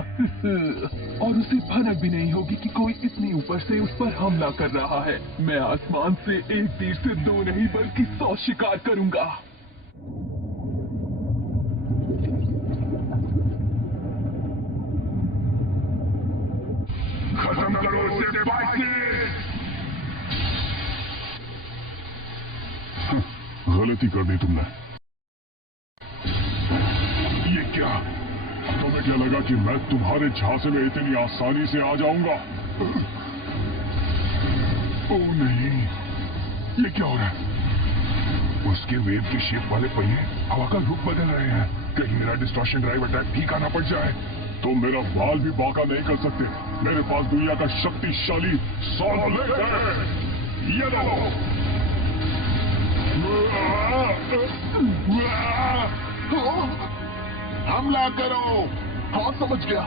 और उसे भनक भी नहीं होगी कि कोई इतनी ऊपर से उस पर हमला कर रहा है। मैं आसमान से एक तीर से 2 नहीं बल्कि 100 शिकार करूंगा। खत्म करो उसे पाइसेस। गलती कर दी तुमने। क्या लगा कि मैं तुम्हारे झांसे में इतनी आसानी से आ जाऊंगा? ओह नहीं, ये क्या हो रहा है? उसके वेव की शेप वाले पहिए हवा का रुख बदल रहे हैं। कहीं मेरा डिस्टॉर्शन ड्राइव अटैक ठीक आना पड़ जाए। तुम मेरा बाल भी बांका नहीं कर सकते। मेरे पास दुनिया का शक्तिशाली सॉल्व ब्लेड है। ये लो। हमला करो। हाँ समझ गया।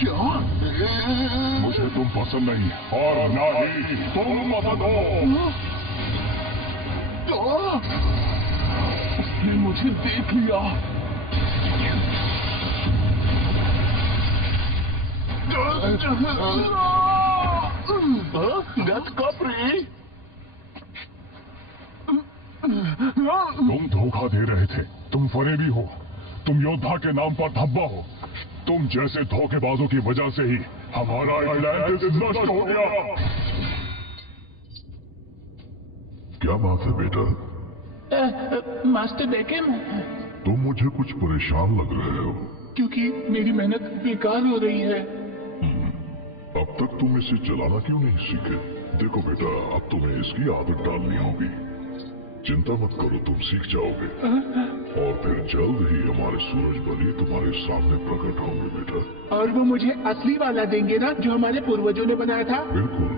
क्या? मुझे तुम पसंद नहीं और ना ही तुम पसंद हो। उसने मुझे देख लिया। That's Capri. तुम धोखा दे रहे थे। तुम फरेबी हो। तुम योद्धा के नाम पर धब्बा हो। तुम जैसे धोखेबाजों की वजह से ही हमारा एटलांटिस नष्ट हो गया। क्या बात है बेटा? मास्टर बेकन, तुम मुझे कुछ परेशान लग रहे हो। क्योंकि मेरी मेहनत बेकार हो रही है। अब तक तुम इसे चलाना क्यों नहीं सीखे? देखो बेटा, अब तुम्हें इसकी आदत डालनी होगी। चिंता मत करो, तुम सीख जाओगे और फिर जल्द ही हमारे सूरज बली तुम्हारे सामने प्रकट होंगे बेटा। और वो मुझे असली वाला देंगे ना, जो हमारे पूर्वजों ने बनाया था? बिल्कुल।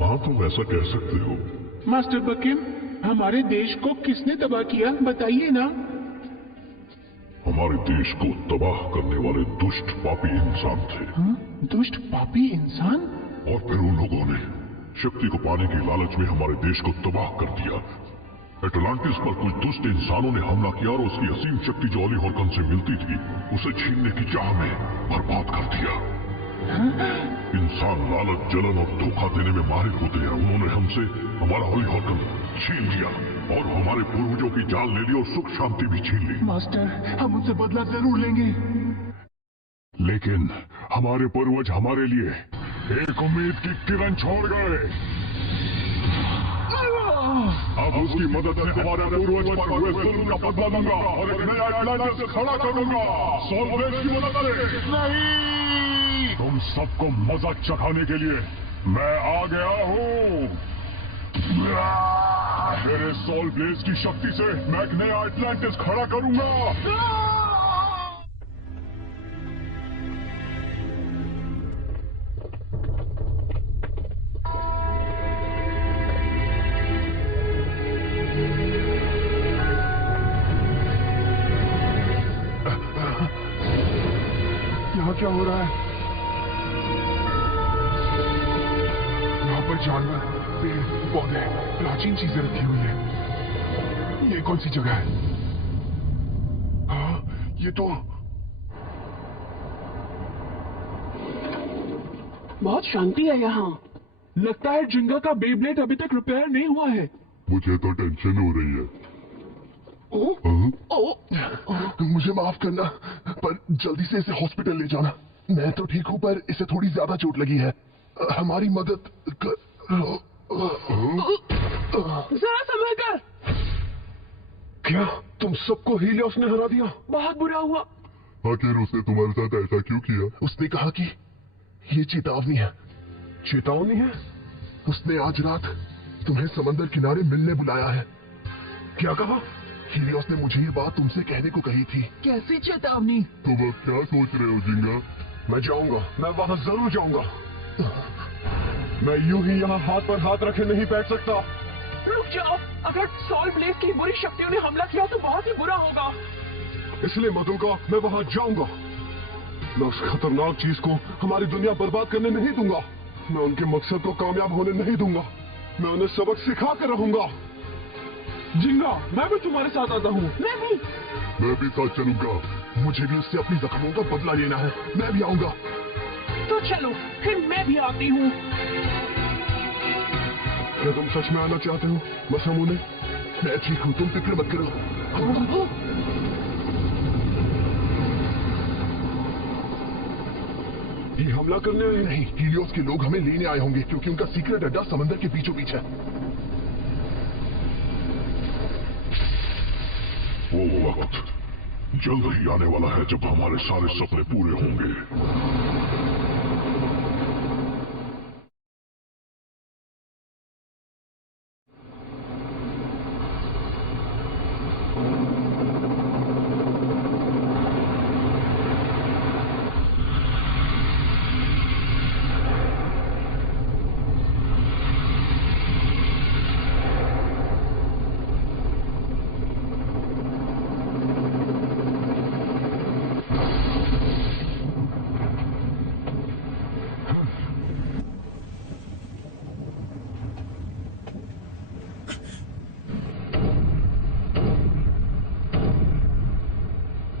हाँ, तुम ऐसा कह सकते हो। मास्टर बकिम, हमारे देश को किसने तबाह किया, बताइए ना। हमारे देश को तबाह करने वाले दुष्ट पापी इंसान थे। दुष्ट पापी इंसान? और फिर उन लोगों ने शक्ति को पाने के लालच में हमारे देश को तबाह कर दिया। एटलांटिस पर कुछ दुष्ट इंसानों ने हमला किया और उसकी असीम शक्ति जो ऑली हॉर्कन से मिलती थी, उसे छीनने की चाह में बर्बाद कर दिया। इंसान लालच, जलन और धोखा देने में माहिर होते हैं। उन्होंने हमसे हमारा ऑली हॉर्कन छीन लिया और हमारे पूर्वजों की जान ले ली और सुख शांति भी छीन ली। मास्टर, हम उनसे बदला जरूर लेंगे। लेकिन हमारे पूर्वज हमारे लिए एक उम्मीद की किरण छोड़ गए। अब उसकी मदद से हमारे पूर्वज पर हुए जुल्म का बदला लूंगा और एक नया एटलांटिस खड़ा करूंगा। सॉल्व ब्लेड की मदद से। नहीं, तुम सबको मजा चखाने के लिए मैं आ गया हूँ। मेरे सॉल्व ब्लेड की शक्ति से मैं एक नया एटलांटिस खड़ा करूंगा। क्या हो रहा है? यहाँ पर जानवर, पेड़, पौधे, प्राचीन चीजें रखी हुई हैं। ये कौन सी जगह है? हाँ, ये तो बहुत शांति है यहाँ। लगता है जिंगा का बेब्लेड अभी तक रिपेयर नहीं हुआ है। मुझे तो टेंशन हो रही है। मुझे माफ करना, पर जल्दी से इसे हॉस्पिटल ले जाना। मैं तो ठीक हूँ, पर इसे थोड़ी ज्यादा चोट लगी है। हमारी मदद करो। जरा संभल कर। क्या तुम सबको हीलियोस ने हरा दिया? बहुत बुरा हुआ। आखिर उसने तुम्हारे साथ ऐसा क्यों किया? उसने कहा कि ये चेतावनी है। चेतावनी है? उसने आज रात तुम्हें समंदर किनारे मिलने बुलाया है। क्या कहा? हीलियोस ने मुझे ये बात तुमसे कहने को कही थी। कैसी चेतावनी? तुम अब क्या सोच रहे हो जिंगा? मैं जाऊंगा, मैं वहां जरूर जाऊंगा। मैं यूं ही यहाँ हाथ पर हाथ रखे नहीं बैठ सकता। रुक जाओ, अगर सॉल्व ब्लेड की बुरी शक्तियों ने हमला किया तो बहुत ही बुरा होगा। इसलिए मत होगा, मैं वहां जाऊंगा। मैं उस खतरनाक चीज को हमारी दुनिया बर्बाद करने नहीं दूंगा। मैं उनके मकसद को कामयाब होने नहीं दूंगा। मैं उन्हें सबक सिखा कर रहूंगा। जिंगा, मैं भी तुम्हारे साथ आता हूँ। मैं भी साथ चलूंगा। मुझे भी उससे अपनी जख्मों का बदला लेना है। मैं भी आऊंगा। तो चलो, फिर मैं भी आती हूँ। क्या तुम सच में आना चाहते हो मसामुने? मैं ठीक हूँ, तुम फिक्र मत करो। ये हमला करने आए? नहीं, हीलियोस के लोग हमें लेने आए होंगे, क्योंकि उनका सीक्रेट अड्डा समंदर के बीचों बीच है। वो वक्त जल्द ही आने वाला है जब हमारे सारे सपने पूरे होंगे।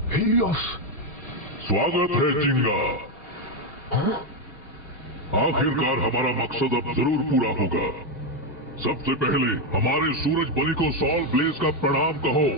हीलियोस, स्वागत है जिंगा। आखिरकार हमारा मकसद अब जरूर पूरा होगा। सबसे पहले हमारे सूरज बलि को सॉल ब्लेज का प्रणाम कहो।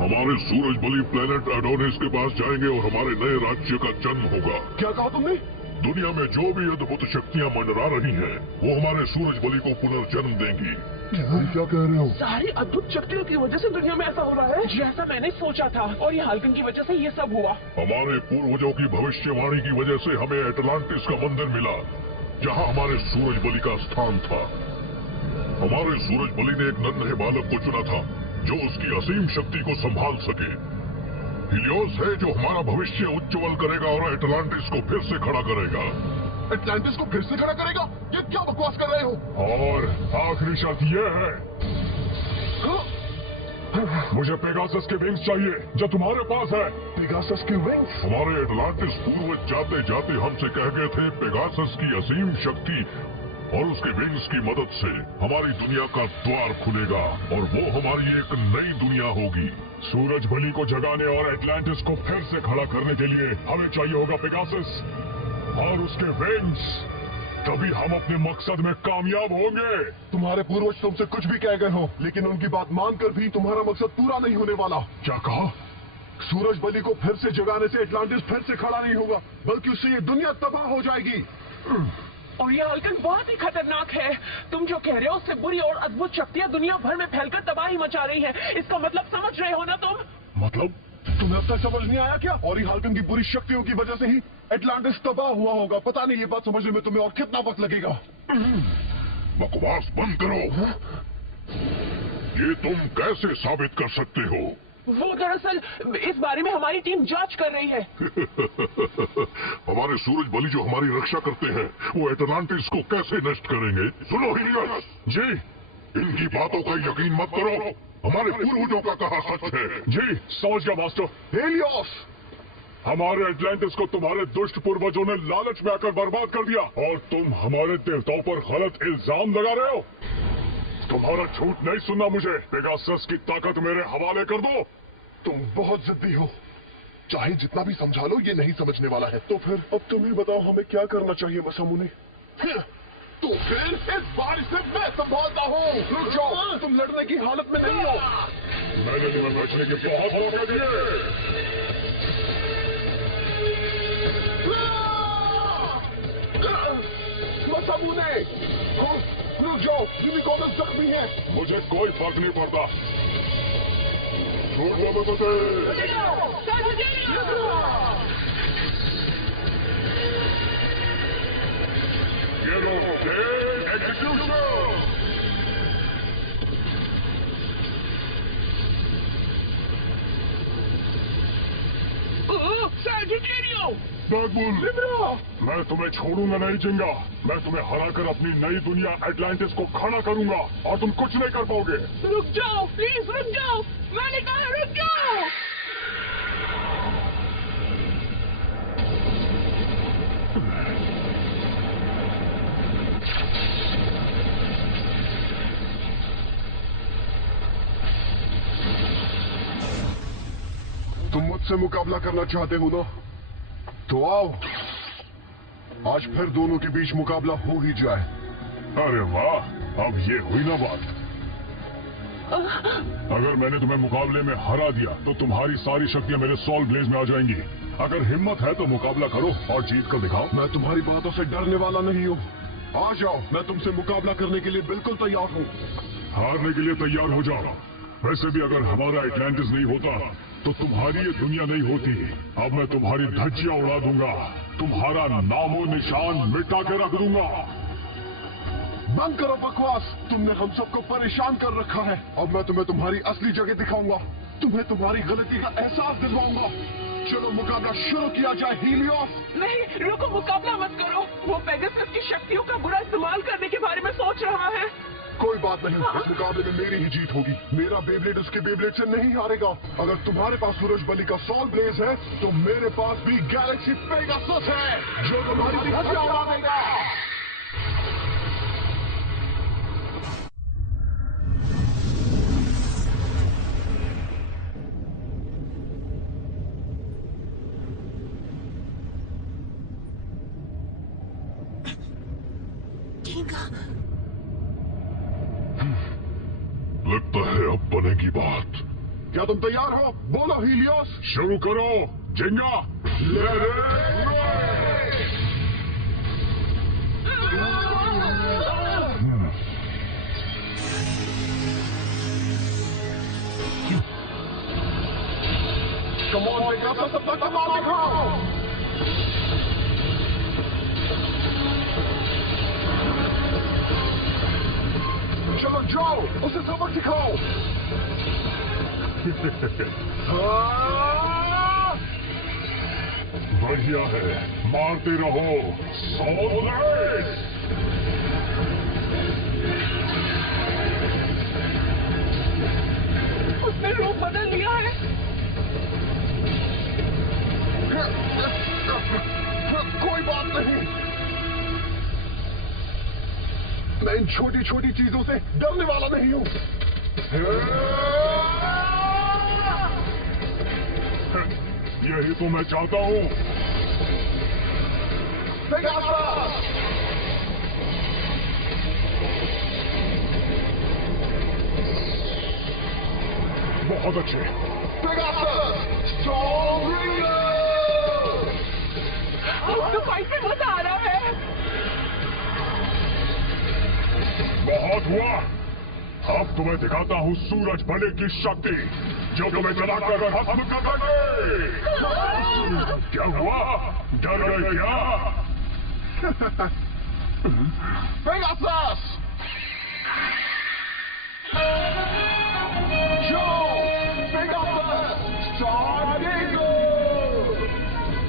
हमारे सूरज बलि प्लेनेट एडोनिस के पास जाएंगे और हमारे नए राज्य का जन्म होगा। क्या कहा तुमने? दुनिया में जो भी अद्भुत शक्तियां मंडरा रही हैं, वो हमारे सूरज बलि को पुनर्जन्म देंगी। क्या कह रहे हो? सारी अद्भुत शक्तियों की वजह से दुनिया में ऐसा हो रहा है जैसा मैंने सोचा था, और ये हाल्कन की वजह से ये सब हुआ। हमारे पूर्वजों की भविष्यवाणी की वजह से हमें एटलांटिस का मंदिर मिला, जहां हमारे सूरज बलि का स्थान था। हमारे सूरज बलि ने एक नन्हे बालक को चुना था जो उसकी असीम शक्ति को संभाल सके। हीलियोस है जो हमारा भविष्य उज्ज्वल करेगा और एटलांटिस को फिर से खड़ा करेगा। एटलांटिस को फिर से खड़ा करेगा? ये क्या बकवास कर रहे हो? और आखिरी शर्त यह है, मुझे पेगासस के विंग्स चाहिए जो तुम्हारे पास है। पेगासस के विंग्स? हमारे एटलांटिस पूर्वज जाते जाते हमसे कह गए थे, पेगासस की असीम शक्ति और उसके विंग्स की मदद से हमारी दुनिया का द्वार खुलेगा और वो हमारी एक नई दुनिया होगी। सूरज बलि को जगाने और एटलांटिस को फिर से खड़ा करने के लिए हमें चाहिए होगा पेगासस और उसके विंग्स। तभी हम अपने मकसद में कामयाब होंगे। तुम्हारे पूर्वज तुमसे कुछ भी कह गए हो, लेकिन उनकी बात मानकर भी तुम्हारा मकसद पूरा नहीं होने वाला। क्या कहा? सूरज बलि को फिर से जगाने से एटलांटिस फिर से खड़ा नहीं होगा, बल्कि उससे ये दुनिया तबाह हो जाएगी। और ये हाल्कन बहुत ही खतरनाक है। तुम जो कह रहे हो उससे बुरी और अद्भुत शक्तियां दुनिया भर में फैलकर तबाही मचा रही हैं। इसका मतलब समझ रहे हो ना तुम? मतलब? तुम्हें अब तक समझ नहीं आया क्या? और ये हाल्कन की बुरी शक्तियों की वजह से ही एटलांटिस तबाह हुआ होगा। पता नहीं ये बात समझने में तुम्हें और कितना वक्त लगेगा। बकवास बंद करो। ये तुम कैसे साबित कर सकते हो? वो दरअसल इस बारे में हमारी टीम जांच कर रही है। हमारे सूरज बलि जो हमारी रक्षा करते हैं, वो एटलांटिस को कैसे नष्ट करेंगे? सुनो हीलियोस जी, इनकी बातों का यकीन मत करो। हमारे पूर्वजों का कहा सच है। जी समझ गया मास्टर। हीलियोस, हमारे एटलांटिस को तुम्हारे दुष्ट पूर्वजों ने लालच में आकर बर्बाद कर दिया और तुम हमारे देवताओं पर गलत इल्जाम लगा रहे हो। तुम्हारा झूठ नहीं सुनना मुझे। पेगासस की ताकत मेरे हवाले कर दो। तुम बहुत जिद्दी हो। चाहे जितना भी समझा लो, ये नहीं समझने वाला है। तो फिर अब तुम ही बताओ हमें क्या करना चाहिए मसामुने? तो फिर इस बार से मैं संभालता हूँ। रुक जाओ, तुम लड़ने की हालत में नहीं हो। मैंने तुम्हें बचने के बहुत मौके दिए। मसामुने, रुक जाओ, यूनिकॉर्न जख्मी है। मुझे कोई फर्क नहीं पड़ता। छोड़ दो मुझे। ये लो, एग्जीक्यूशन। मैं तुम्हें छोड़ूंगा नहीं जिंगा। मैं तुम्हें हराकर अपनी नई दुनिया एटलांटिस को खड़ा करूंगा और तुम कुछ नहीं कर पाओगे। रुक जाओ प्लीज, रुक जाओ। मैंने कहा रुक जाओ। तुम मुझसे मुकाबला करना चाहते हो ना? तो आओ, आज फिर दोनों के बीच मुकाबला हो ही जाए। अरे वाह, अब ये हुई ना बात। अगर मैंने तुम्हें मुकाबले में हरा दिया तो तुम्हारी सारी शक्तियां मेरे सॉल ब्लेज में आ जाएंगी। अगर हिम्मत है तो मुकाबला करो और जीत कर दिखाओ। मैं तुम्हारी बातों से डरने वाला नहीं हूँ। आ जाओ, मैं तुमसे मुकाबला करने के लिए बिल्कुल तैयार हूँ। हारने के लिए तैयार हो जाओ। वैसे भी अगर हमारा एटलांटिस नहीं होता तो तुम्हारी ये दुनिया नहीं होती। अब मैं तुम्हारी धज्जियां उड़ा दूंगा, तुम्हारा नामो निशान मिटा के रख दूंगा। बंद करो बकवास, तुमने हम सबको परेशान कर रखा है। अब मैं तुम्हें तुम्हारी असली जगह दिखाऊंगा, तुम्हें तुम्हारी गलती का एहसास दिलवाऊंगा। चलो मुकाबला शुरू किया जाए हीलियोस। नहीं रुको, मुकाबला मत करो। वो पेगासस की शक्तियों का बुरा इस्तेमाल करने के बारे में सोच रहा है। कोई बात नहीं, इस मुकाबले में मेरी ही जीत होगी। मेरा बेब्लेड उसके बेब्लेड से नहीं हारेगा। अगर तुम्हारे पास सूरज बली का सॉल ब्लेज है तो मेरे पास भी गैलेक्सी पेगासस है जो तुम्हारी धज्जियां उड़ा देगा। लगता है अब बनेगी बात। क्या तुम तैयार हो? बोलो हीलियोस। शुरू करो जिंगा। कमाल पेगासस, अपना कमाल दिखाओ। चलो जाओ, उसे सबक सिखाओ। बढ़िया है, मारते रहो। उसने रूप बदल लिया है। कोई बात नहीं, मैं इन छोटी छोटी चीजों से डरने वाला नहीं हूं। यही तो मैं चाहता हूं। बहुत अच्छे। तो फाइट में मजा आ रहा है। बहुत हुआ, अब तुम्हें दिखाता हूँ सूरज बली की शक्ति जो तुम्हें जलाकर खत्म कर देगी। क्या हुआ, डर गए क्या? पेगासस!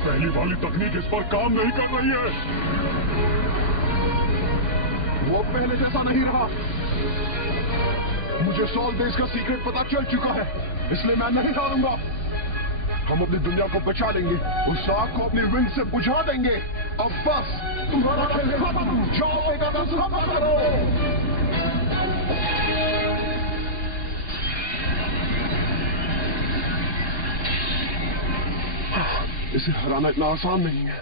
पहली वाली तकनीक इस पर काम नहीं कर रही है। वो पहले जैसा नहीं रहा। मुझे सॉल बेस का सीक्रेट पता चल चुका है, इसलिए मैं नहीं हारूंगा। हम अपनी दुनिया को बचा लेंगे, उस आग को अपनी विंग से बुझा देंगे। अब बस तुम्हारा खेल खत्म। जाओ पेगासस, हमला करो। इसे हराना इतना आसान नहीं है।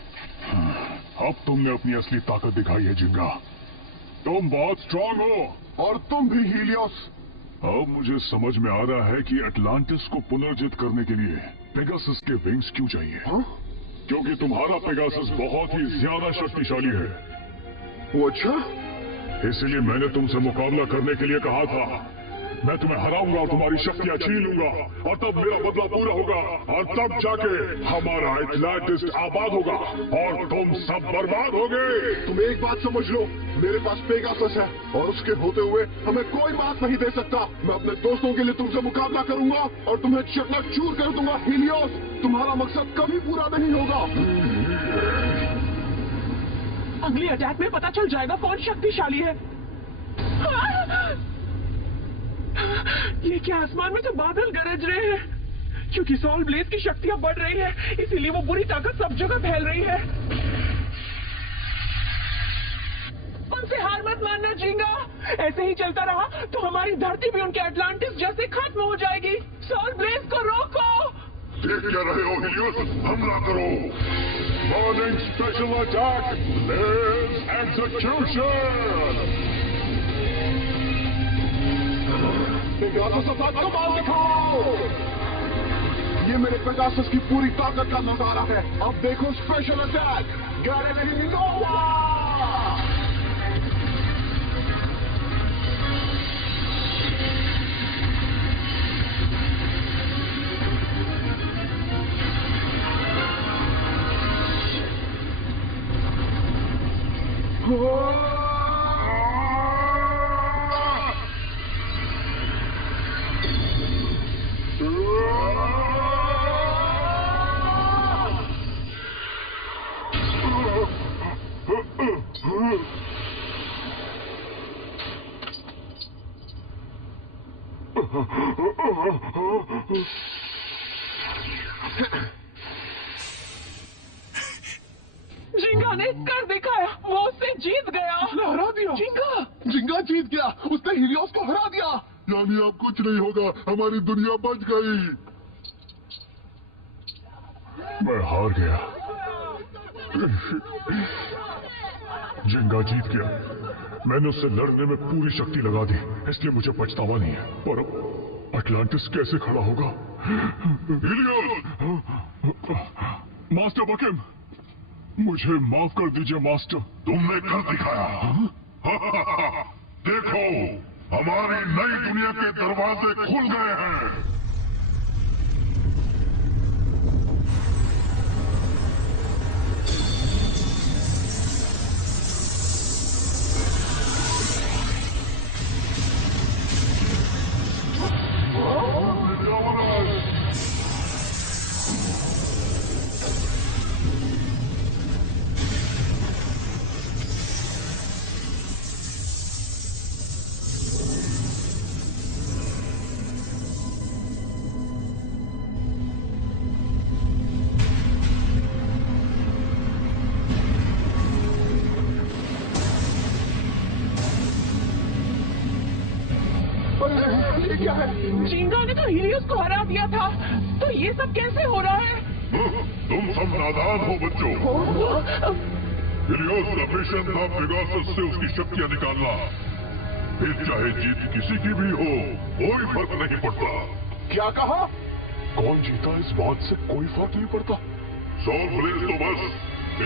अब तुमने अपनी असली ताकत दिखाई है जिंगा, तुम बहुत स्ट्रांग हो। और तुम भी हीलियोस। अब मुझे समझ में आ रहा है कि एटलांटिस को पुनर्जित करने के लिए पेगासस के विंग्स क्यों चाहिए। क्योंकि तुम्हारा पेगासस बहुत ही ज्यादा शक्तिशाली है। वो अच्छा? इसलिए मैंने तुमसे मुकाबला करने के लिए कहा था। मैं तुम्हें हराऊंगा और तुम्हारी शक्तियां छीन लूंगा और तब मेरा बदला पूरा होगा और तब जाके हमारा एटलांटिस आबाद होगा और तुम सब बर्बाद होगे। तुम एक बात समझ लो, मेरे पास पेगासस है और उसके होते हुए हमें कोई बात नहीं दे सकता। मैं अपने दोस्तों के लिए तुमसे मुकाबला करूंगा और तुम्हें चकनाचूर कर दूंगा। हीलियोस, तुम्हारा मकसद कभी पूरा नहीं होगा। अगली अटैक में पता चल जाएगा कौन शक्तिशाली है। ये क्या, आसमान में तो बादल गरज रहे हैं। क्योंकि सॉल ब्लेज की शक्तियां बढ़ रही है, इसीलिए वो बुरी ताकत सब जगह फैल रही है। उनसे हार मत मानना जिंगा, ऐसे ही चलता रहा तो हमारी धरती भी उनके एटलांटिस जैसे खत्म हो जाएगी। सॉल ब्लेज को रोको। देख क्या रहे हो हीलियोस, हमला करो। Morning special attack, blaze execution. Pegasus, अपना कमाल दिखाओ। ये मेरे पेगासस की पूरी ताकत का नजारा है। अब देखो स्पेशल अटैक, गैलेक्सी नोवा। जिंगा ने कर दिखाया, वो उससे जीत गया। उसने हरा दिया। जिंगा जीत गया, उसने हीलियोस को हरा दिया। यानी अब कुछ नहीं होगा, हमारी दुनिया बच गई। मैं हार गया। जिंगा जीत गया। मैंने उससे लड़ने में पूरी शक्ति लगा दी, इसलिए मुझे पछतावा नहीं है। पर अटलांटिस कैसे खड़ा होगा? मास्टर बकेम, मुझे माफ कर दीजिए मास्टर। तुमने कर दिखाया। देखो, हमारी नई दुनिया के दरवाजे खुल गए हैं। जिंगा ने तो हीलियोस को हरा दिया था, तो ये सब कैसे हो रहा है? तुम सब नादान हो बच्चों। हीलियोस का मिशन था पेगासस से उसकी शक्तियां निकालना। फिर चाहे जीत किसी की भी हो, कोई फर्क नहीं पड़ता। क्या कहा? कौन जीता इस बात से कोई फर्क नहीं पड़ता। सॉल ब्लेज तो बस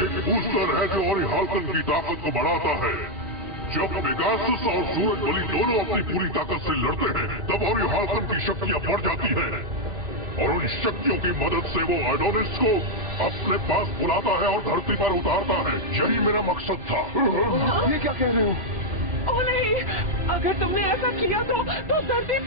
एक बूस्टर है जो ओरिहाल्कन की ताकत को बढ़ाता है। जब पेगासस और सूरज बलि दोनों अपनी पूरी ताकत से लड़ते हैं, तब ओरिहाल्कन की शक्तियां बढ़ जाती हैं और उन शक्तियों की मदद से वो एडोनिस को अपने पास बुलाता है और धरती पर उतारता है। यही मेरा मकसद था। ये क्या कह रहे हो? ओ नहीं, अगर तुमने ऐसा किया तो धरती।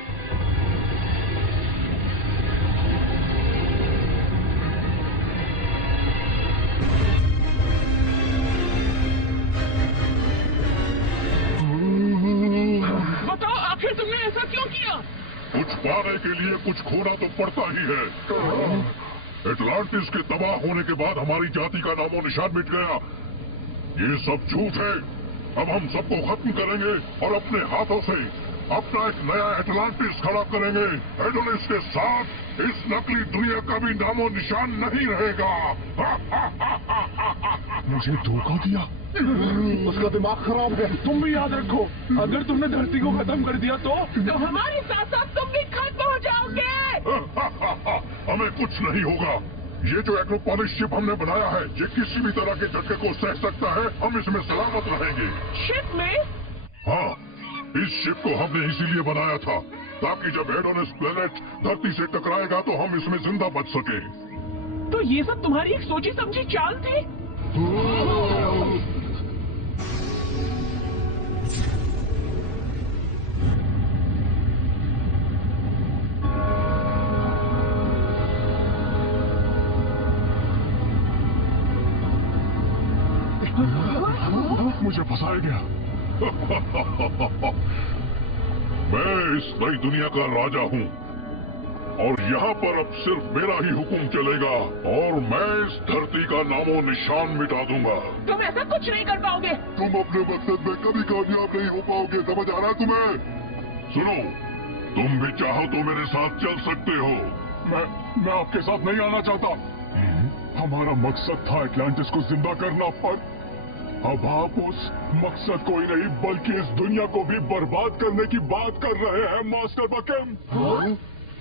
बताओ, आखिर तुमने ऐसा क्यों किया? कुछ पाने के लिए कुछ खोना तो पड़ता ही है। एटलांटिस के तबाह होने के बाद हमारी जाति का नामो निशान मिट गया। ये सब झूठ है। अब हम सबको खत्म करेंगे और अपने हाथों से अपना एक नया एटलांटिस खड़ा करेंगे। एडोनिस के साथ इस नकली दुनिया का भी नामो निशान नहीं रहेगा। मुझे धोखा दिया। उसका दिमाग खराब है। तुम भी याद रखो, अगर तुमने धरती को खत्म कर दिया तो हमारे साथ साथ तुम भी खत्म हो जाओगे। हमें कुछ नहीं होगा। ये जो एक्रोपोलिस शिप हमने बनाया है, ये किसी भी तरह के झटके को सह सकता है। हम इसमें सलामत रहेंगे। शिप में? हाँ, इस शिप को हमने इसीलिए बनाया था ताकि जब एडोनिस प्लेनेट धरती से टकराएगा तो हम इसमें जिंदा बच सके। तो ये सब तुम्हारी एक सोची समझी चाल थी? मुझे फंसाया गया। मैं इस नई दुनिया का राजा हूँ और यहाँ पर अब सिर्फ मेरा ही हुक्म चलेगा और मैं इस धरती का नामो निशान मिटा दूंगा। तुम ऐसा कुछ नहीं कर पाओगे। तुम अपने मकसद में कभी कामयाब नहीं हो पाओगे, समझ आ रहा है तुम्हें? सुनो, तुम भी चाहो तो मेरे साथ चल सकते हो। मैं आपके साथ नहीं आना चाहता। हमारा मकसद था एटलांटिस को जिंदा करना, पर अब आप उस मकसद को ही नहीं बल्कि इस दुनिया को भी बर्बाद करने की बात कर रहे हैं मास्टर बकेम।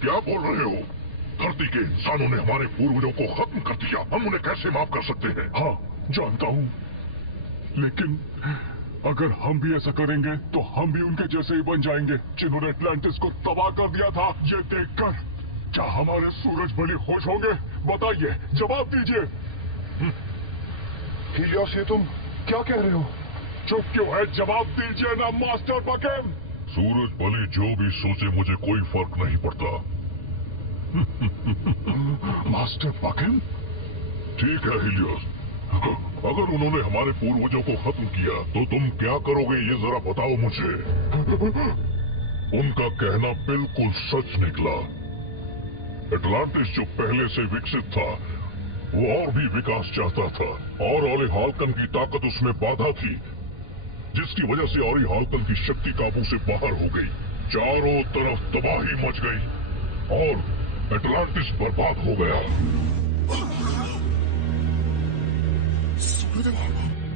क्या बोल रहे हो? धरती के इंसानों ने हमारे पूर्वजों को खत्म कर दिया, हम उन्हें कैसे माफ कर सकते हैं? हाँ, जानता हूँ, लेकिन अगर हम भी ऐसा करेंगे तो हम भी उनके जैसे ही बन जाएंगे जिन्होंने एटलांटिस को तबाह कर दिया था। ये देखकर क्या हमारे सूरज बलि खुश होंगे? बताइए, जवाब दीजिए। हीलियोस, ये तुम क्या कह रहे हो? चुप क्यों है? जवाब दीजिए ना मास्टर बकेम। सूरज बलि जो भी सोचे मुझे कोई फर्क नहीं पड़ता। मास्टर बकेम? ठीक है हीलियोस, अगर उन्होंने हमारे पूर्वजों को खत्म किया तो तुम क्या करोगे ये जरा बताओ मुझे। उनका कहना बिल्कुल सच निकला। एटलांटिस जो पहले से विकसित था, वो और भी विकास चाहता था, और ओली हाल्कन की ताकत उसमें बाधा थी, जिसकी वजह से ओली हाल्कन की शक्ति काबू से बाहर हो गई। चारों तरफ तबाही मच गई और एटलांटिस बर्बाद हो गया।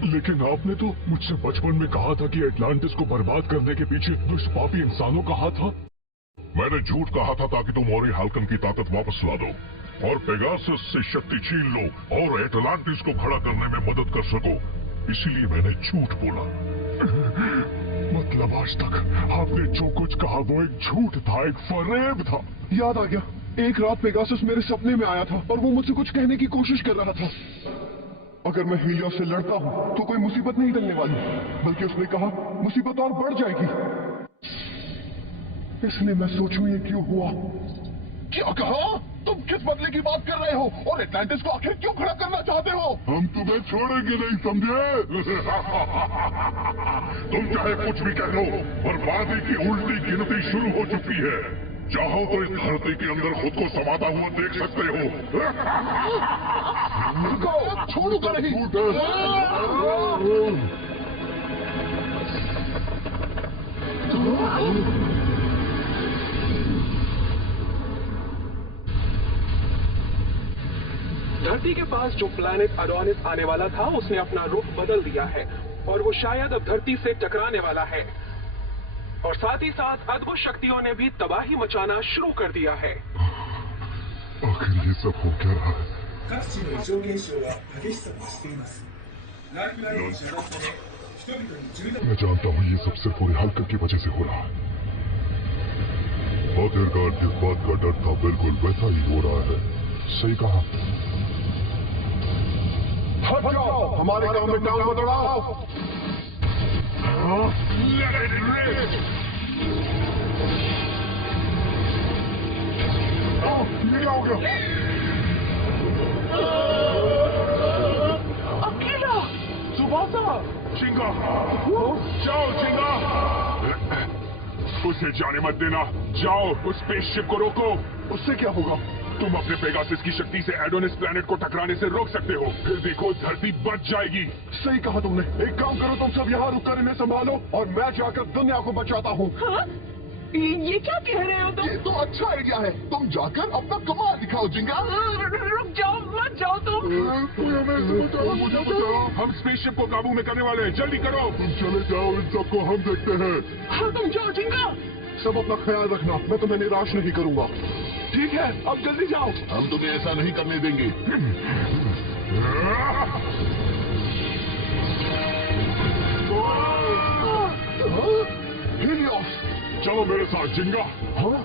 लेकिन आपने तो मुझसे बचपन में कहा था कि एटलांटिस को बर्बाद करने के पीछे दुष्ट पापी इंसानों का हाथ था। मैंने झूठ कहा था ताकि तुम ओली हाल्कन की ताकत वापस ला दो और पेगासस से शक्ति छीन लो और एटलांटिस को खड़ा करने में मदद कर सको। इसीलिए मैंने झूठ बोला। मतलब आज तक आपने जो कुछ कहा वो एक झूठ था, एक फरेब था। याद आ गया, एक रात पेगासस मेरे सपने में आया था और वो मुझसे कुछ कहने की कोशिश कर रहा था। अगर मैं हीलियोस से लड़ता हूँ तो कोई मुसीबत नहीं टलने वाली, बल्कि उसने कहा मुसीबत और बढ़ जाएगी। इसलिए मैं सोचूं ये क्यों हुआ। क्या कहा? तुम किस बदले की बात कर रहे हो और एटलांटिस को आखिर क्यों खड़ा करना चाहते हो? हम तुम्हें छोड़ेंगे नहीं, समझे? तुम चाहे कुछ भी कह लो, बर्बादी की उल्टी गिनती शुरू हो चुकी है। चाहो तो इस धरती के अंदर खुद को समाता हुआ देख सकते हो। छोड़ो तो नहीं। धरती के पास जो प्लैनेट एडोनिस आने वाला था, उसने अपना रुख बदल दिया है और वो शायद अब धरती से टकराने वाला है। और साथ ही साथ अद्भुत शक्तियों ने भी तबाही मचाना शुरू कर दिया है। आखिर ये सब हो क्या रहा है? मैं जानता हूँ ये सब सिर्फ ओली हाल्कन की वजह से हो रहा है। आखिरकार जिस बात का डर था बिल्कुल वैसा ही हो रहा है। सही कहा। हट जाओ, हमारे काम में टांग मत अड़ाओ। क्या हो गया? अकेला सुबासा, चिंगा, जाओ चिंगा। उसे जाने मत देना। जाओ, उस स्पेसशिप को रोको। उससे क्या होगा? तुम अपने पेगासस की शक्ति से एडोनिस प्लैनेट को टकराने से रोक सकते हो। फिर देखो, धरती बच जाएगी। सही कहा तुमने। एक काम करो, तुम सब यहाँ रुककर इन्हें संभालो और मैं जाकर दुनिया को बचाता हूँ। हाँ? ये क्या कह रहे हो तुम? ये तो अच्छा आइडिया है। तुम जाकर अपना कमाल दिखाओ जिंगा। रुक जाओ, मत जाओ तुम। मुझे बचाओ। हम स्पेसशिप को काबू में करने वाले हैं। जल्दी करो। तुम चले जाओ, इन सबको हम देखते हैं। हाँ, तुम जाओ जिंगा। सब अपना ख्याल रखना, मैं तुम्हें निराश नहीं करूंगा। ठीक है, अब जल्दी जाओ। हम तुम्हें ऐसा नहीं करने देंगे। हीलियोस, चलो मेरे साथ जिंगा। हाँ?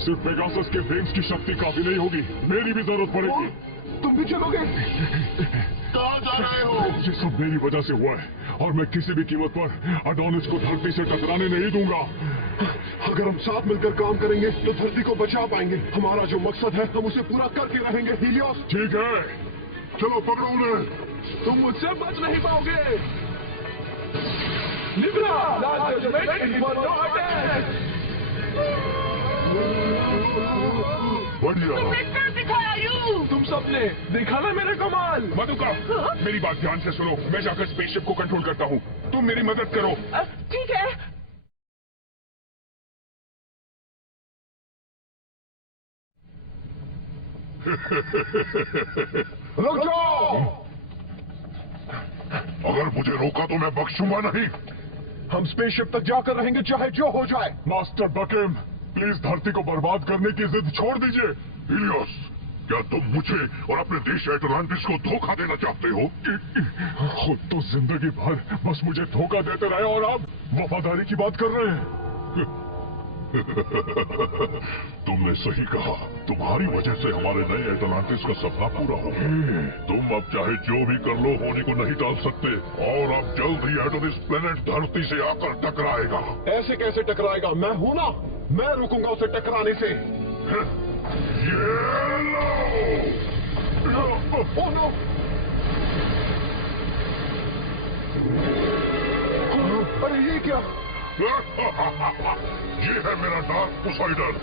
सिर्फ पेगासस के वेव्स की शक्ति काफी नहीं होगी, मेरी भी जरूरत पड़ेगी। तुम भी चलोगे? कहाँ जा रहे हो? ये सब मेरी वजह से हुआ है और मैं किसी भी कीमत पर एडोनिस को धरती से टकराने नहीं दूंगा। अगर हम साथ मिलकर काम करेंगे तो धरती को बचा पाएंगे। हमारा जो मकसद है हम उसे पूरा करके रहेंगे। हीलियोस, ठीक है, चलो पकड़ो उन्हें। तुम मुझसे बच नहीं पाओगे। Libra, large judgment, inferno attack. बढ़िया। तुमने क्या दिखाया यू? तुम सबने देखा ना मेरा कमाल। मधुका, मेरी बात ध्यान से सुनो। मैं जाकर स्पेसशिप को कंट्रोल करता हूँ, तुम मेरी मदद करो। ठीक है। रुक जाओ। अगर मुझे रोका तो मैं बख्शूंगा नहीं। हम स्पेसशिप तक जाकर रहेंगे चाहे जो हो जाए। मास्टर बकेम, प्लीज धरती को बर्बाद करने की जिद छोड़ दीजिए। हीलियोस, क्या तुम मुझे और अपने देश एटलांटिस को धोखा देना चाहते हो? खुद तो जिंदगी भर बस मुझे धोखा देते रहे और अब वफादारी की बात कर रहे हैं। तुमने सही कहा। तुम्हारी वजह से हमारे नए एटलांटिस का सपना पूरा हो गया। तुम अब चाहे जो भी कर लो, होने को नहीं टाल सकते। और अब जल्द ही एडोनिस प्लेनेट धरती से आकर टकराएगा। ऐसे कैसे टकराएगा? मैं हूं ना, मैं रुकूंगा उसे टकराने से। ये लो! Oh no! अरे ये क्या? ये है मेरा डार्क पोसाइडन।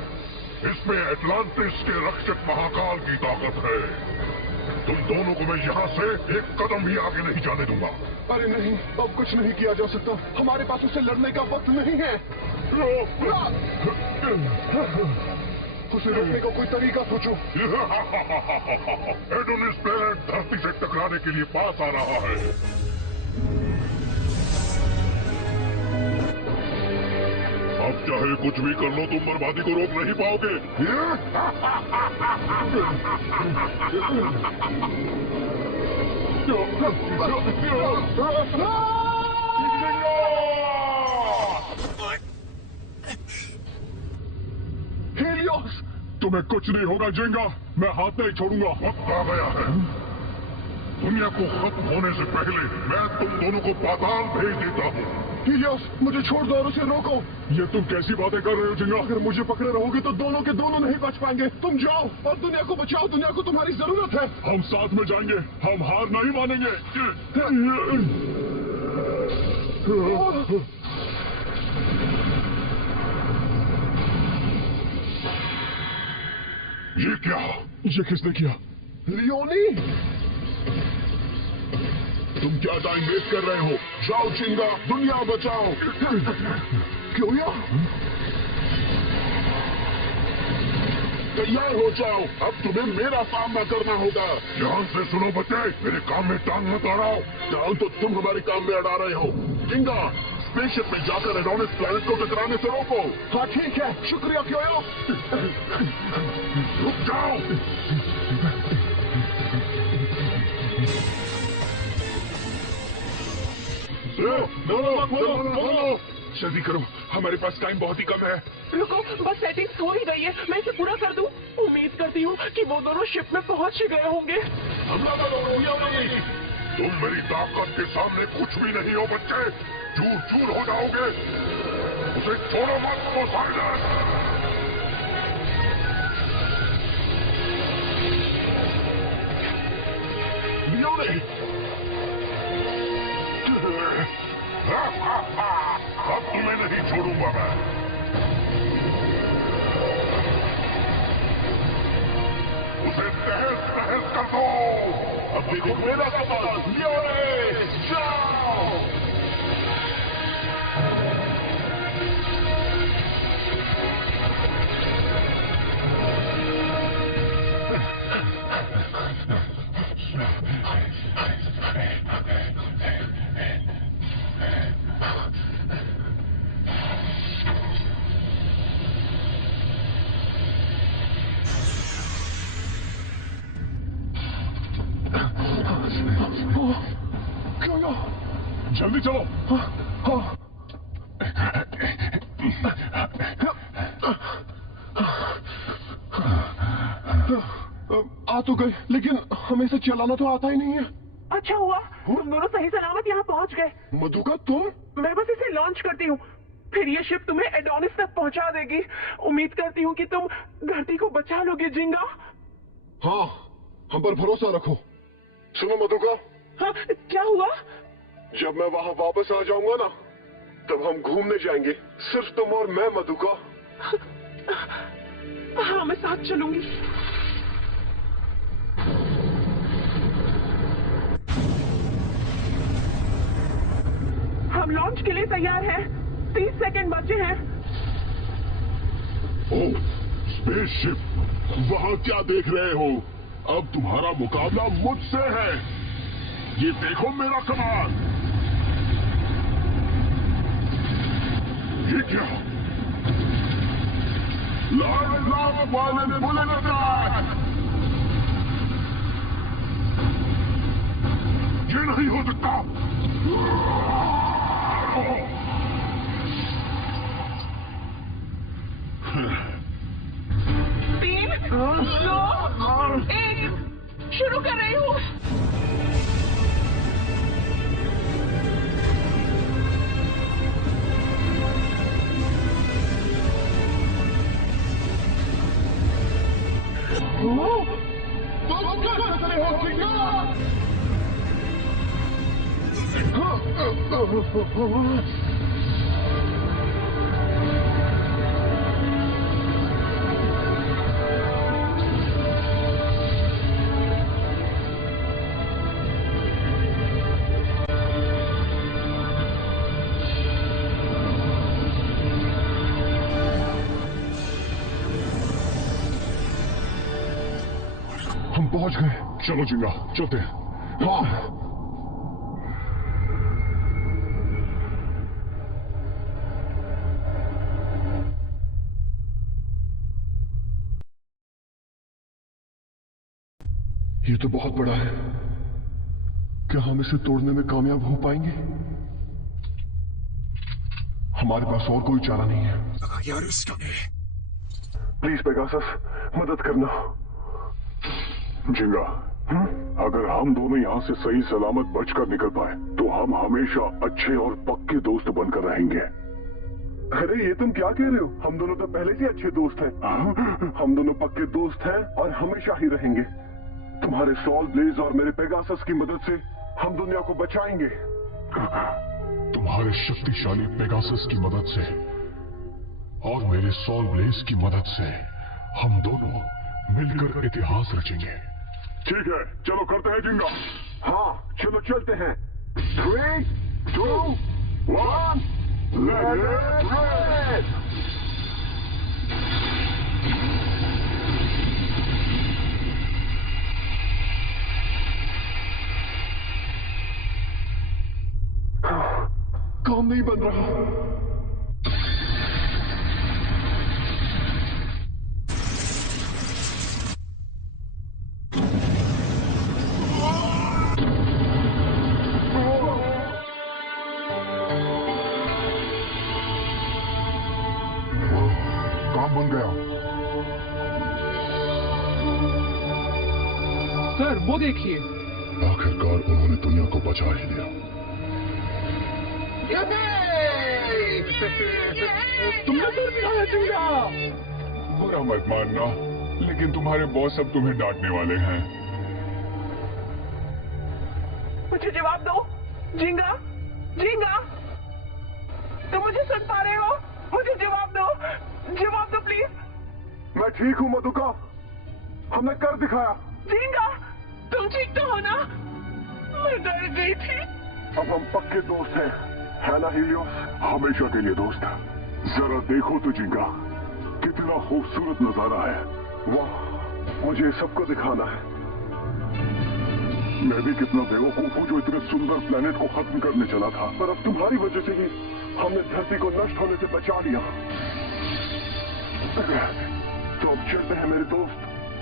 इसमें एटलांटिस के रक्षक महाकाल की ताकत है। तुम दोनों को मैं यहाँ से एक कदम भी आगे नहीं जाने दूंगा। अरे नहीं, अब कुछ नहीं किया जा सकता। हमारे पास उससे लड़ने का वक्त नहीं है। उसे रोकने का कोई तरीका सोचो। एडोनिस प्लैनेट धरती से टकराने के लिए पास आ रहा है। अब चाहे कुछ भी कर लो, तुम बर्बादी को रोक नहीं पाओगे। हेलियोस, तुम्हें कुछ नहीं होगा जिंगा। मैं हाथ नहीं छोड़ूंगा। वक्त आ गया है। दुनिया को खत्म होने से पहले मैं तुम दोनों को पाताल भेज देता हूँ। हेलियोस, मुझे छोड़ दो और उसे रोको। ये तुम कैसी बातें कर रहे हो जिंगा? अगर मुझे पकड़े रहोगे तो दोनों के दोनों नहीं बच पाएंगे। तुम जाओ और दुनिया को बचाओ। दुनिया को तुम्हारी जरूरत है। हम साथ में जाएंगे। हम हार नहीं मानेंगे। ये क्या? ये किसने किया? लियोनी, तुम क्या टाइम वेस्ट कर रहे हो? जाओ चिंगा, दुनिया बचाओ। क्यों या? तैयार हो जाओ। अब तुम्हें मेरा सामना करना होगा। ध्यान से सुनो बच्चे, मेरे काम में टांग मत अड़ाओ। टांग तो तुम हमारे काम में अड़ा रहे हो। चिंगा, स्पेसशिप में जाकर एडोनिस प्लैनेट को टकराने से रोको। हाँ ठीक है, शुक्रिया क्यों? रुक जाओ। जल्दी करो, हमारे पास टाइम बहुत ही कम है। रुको, बस सेटिंग्स हो ही गई है। मैं इसे पूरा कर दूं। उम्मीद करती हूँ कि वो दोनों शिप में पहुंच ही गए होंगे। हमला करो। तुम मेरी ताकत के सामने कुछ भी नहीं हो बच्चे। चूर चूर हो जाओगे। उसे छोड़ो मत पोसाइडन। लियोनी, अब तुम्हें नहीं छोड़ूंगा मैं। उसे तहस तहस कर दो। अब देखो मेरा कमाल। लियोनी, जाओ। जल्दी चलो। आ तो गए, लेकिन हमें से चलाना तो आता ही नहीं है। अच्छा हुआ तुम दोनों सही सलामत यहाँ पहुँच गए। मधुका, तुम? मैं बस इसे लॉन्च करती हूँ, फिर ये शिप तुम्हें एडोनिस तक पहुँचा देगी। उम्मीद करती हूँ कि तुम धरती को बचा लोगे जिंगा। हाँ, हम पर भरोसा रखो। सुनो मधुका। हाँ, क्या हुआ? जब मैं वहाँ वापस आ जाऊंगा ना, तब हम घूमने जाएंगे, सिर्फ तुम और मैं मधुका। हाँ, मैं साथ चलूंगी। हम लॉन्च के लिए तैयार हैं। 30 सेकंड बचे हैं। ओह, स्पेसशिप, वहाँ क्या देख रहे हो? अब तुम्हारा मुकाबला मुझसे है। ये देखो मेरा कमाल। ये क्या? ये नहीं हो सकता। 3, 2, 1 शुरू कर रही हूँ। हम पहुंच गए। चलो जिंगा, चलते हैं। हाँ। ये तो बहुत बड़ा है। क्या हम इसे तोड़ने में कामयाब हो पाएंगे? हमारे पास और कोई चारा नहीं है। प्लीज पेगासस, मदद करना। जिंगा, अगर हम दोनों यहाँ से सही सलामत बचकर निकल पाए तो हम हमेशा अच्छे और पक्के दोस्त बनकर रहेंगे। अरे ये तुम क्या कह रहे हो? हम दोनों तो पहले से अच्छे दोस्त हैं। हम दोनों पक्के दोस्त हैं और हमेशा ही रहेंगे। तुम्हारे सॉल ब्लेज और मेरे पेगासस की मदद से हम दुनिया को बचाएंगे। तुम्हारे शक्तिशाली पेगासस की मदद से और मेरे सॉल ब्लेज की मदद से हम दोनों मिलकर इतिहास रचेंगे। ठीक है, चलो करते हैं जिंगा। हाँ, चलो चलते हैं। 3, 2, 1, लेट इट रेस। काम नहीं बन रहा। काम बन गया। सर वो देखिए। आखिरकार उन्होंने दुनिया को बचा ही लिया। तुमने कर दिया जिंगा। बुरा मत मानना, लेकिन तुम्हारे बॉस अब तुम्हें डांटने वाले हैं। मुझे जवाब दो जिंगा। जिंगा, तुम मुझे सुन पा रहे हो? मुझे जवाब दो प्लीज। मैं ठीक हूँ मधुका, हमने कर दिखाया। जिंगा, तुम ठीक तो हो ना? मैं डर गई थी। अब हम पक्के दोस्त हैं, है ना हीलियोस? हमेशा के लिए दोस्त। जरा देखो तो जिंगा, कितना खूबसूरत नजारा है। वाह, मुझे सबको दिखाना है। मैं भी कितना बेवकूफ हूँ जो इतने सुंदर प्लेनेट को खत्म करने चला था। पर अब तुम्हारी वजह से ही हमने धरती को नष्ट होने से बचा लिया। तो अब चलते हैं मेरे दोस्त,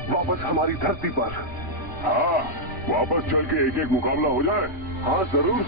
वापस हमारी धरती पर। हाँ, वापस चल के एक एक मुकाबला हो जाए। हाँ जरूर।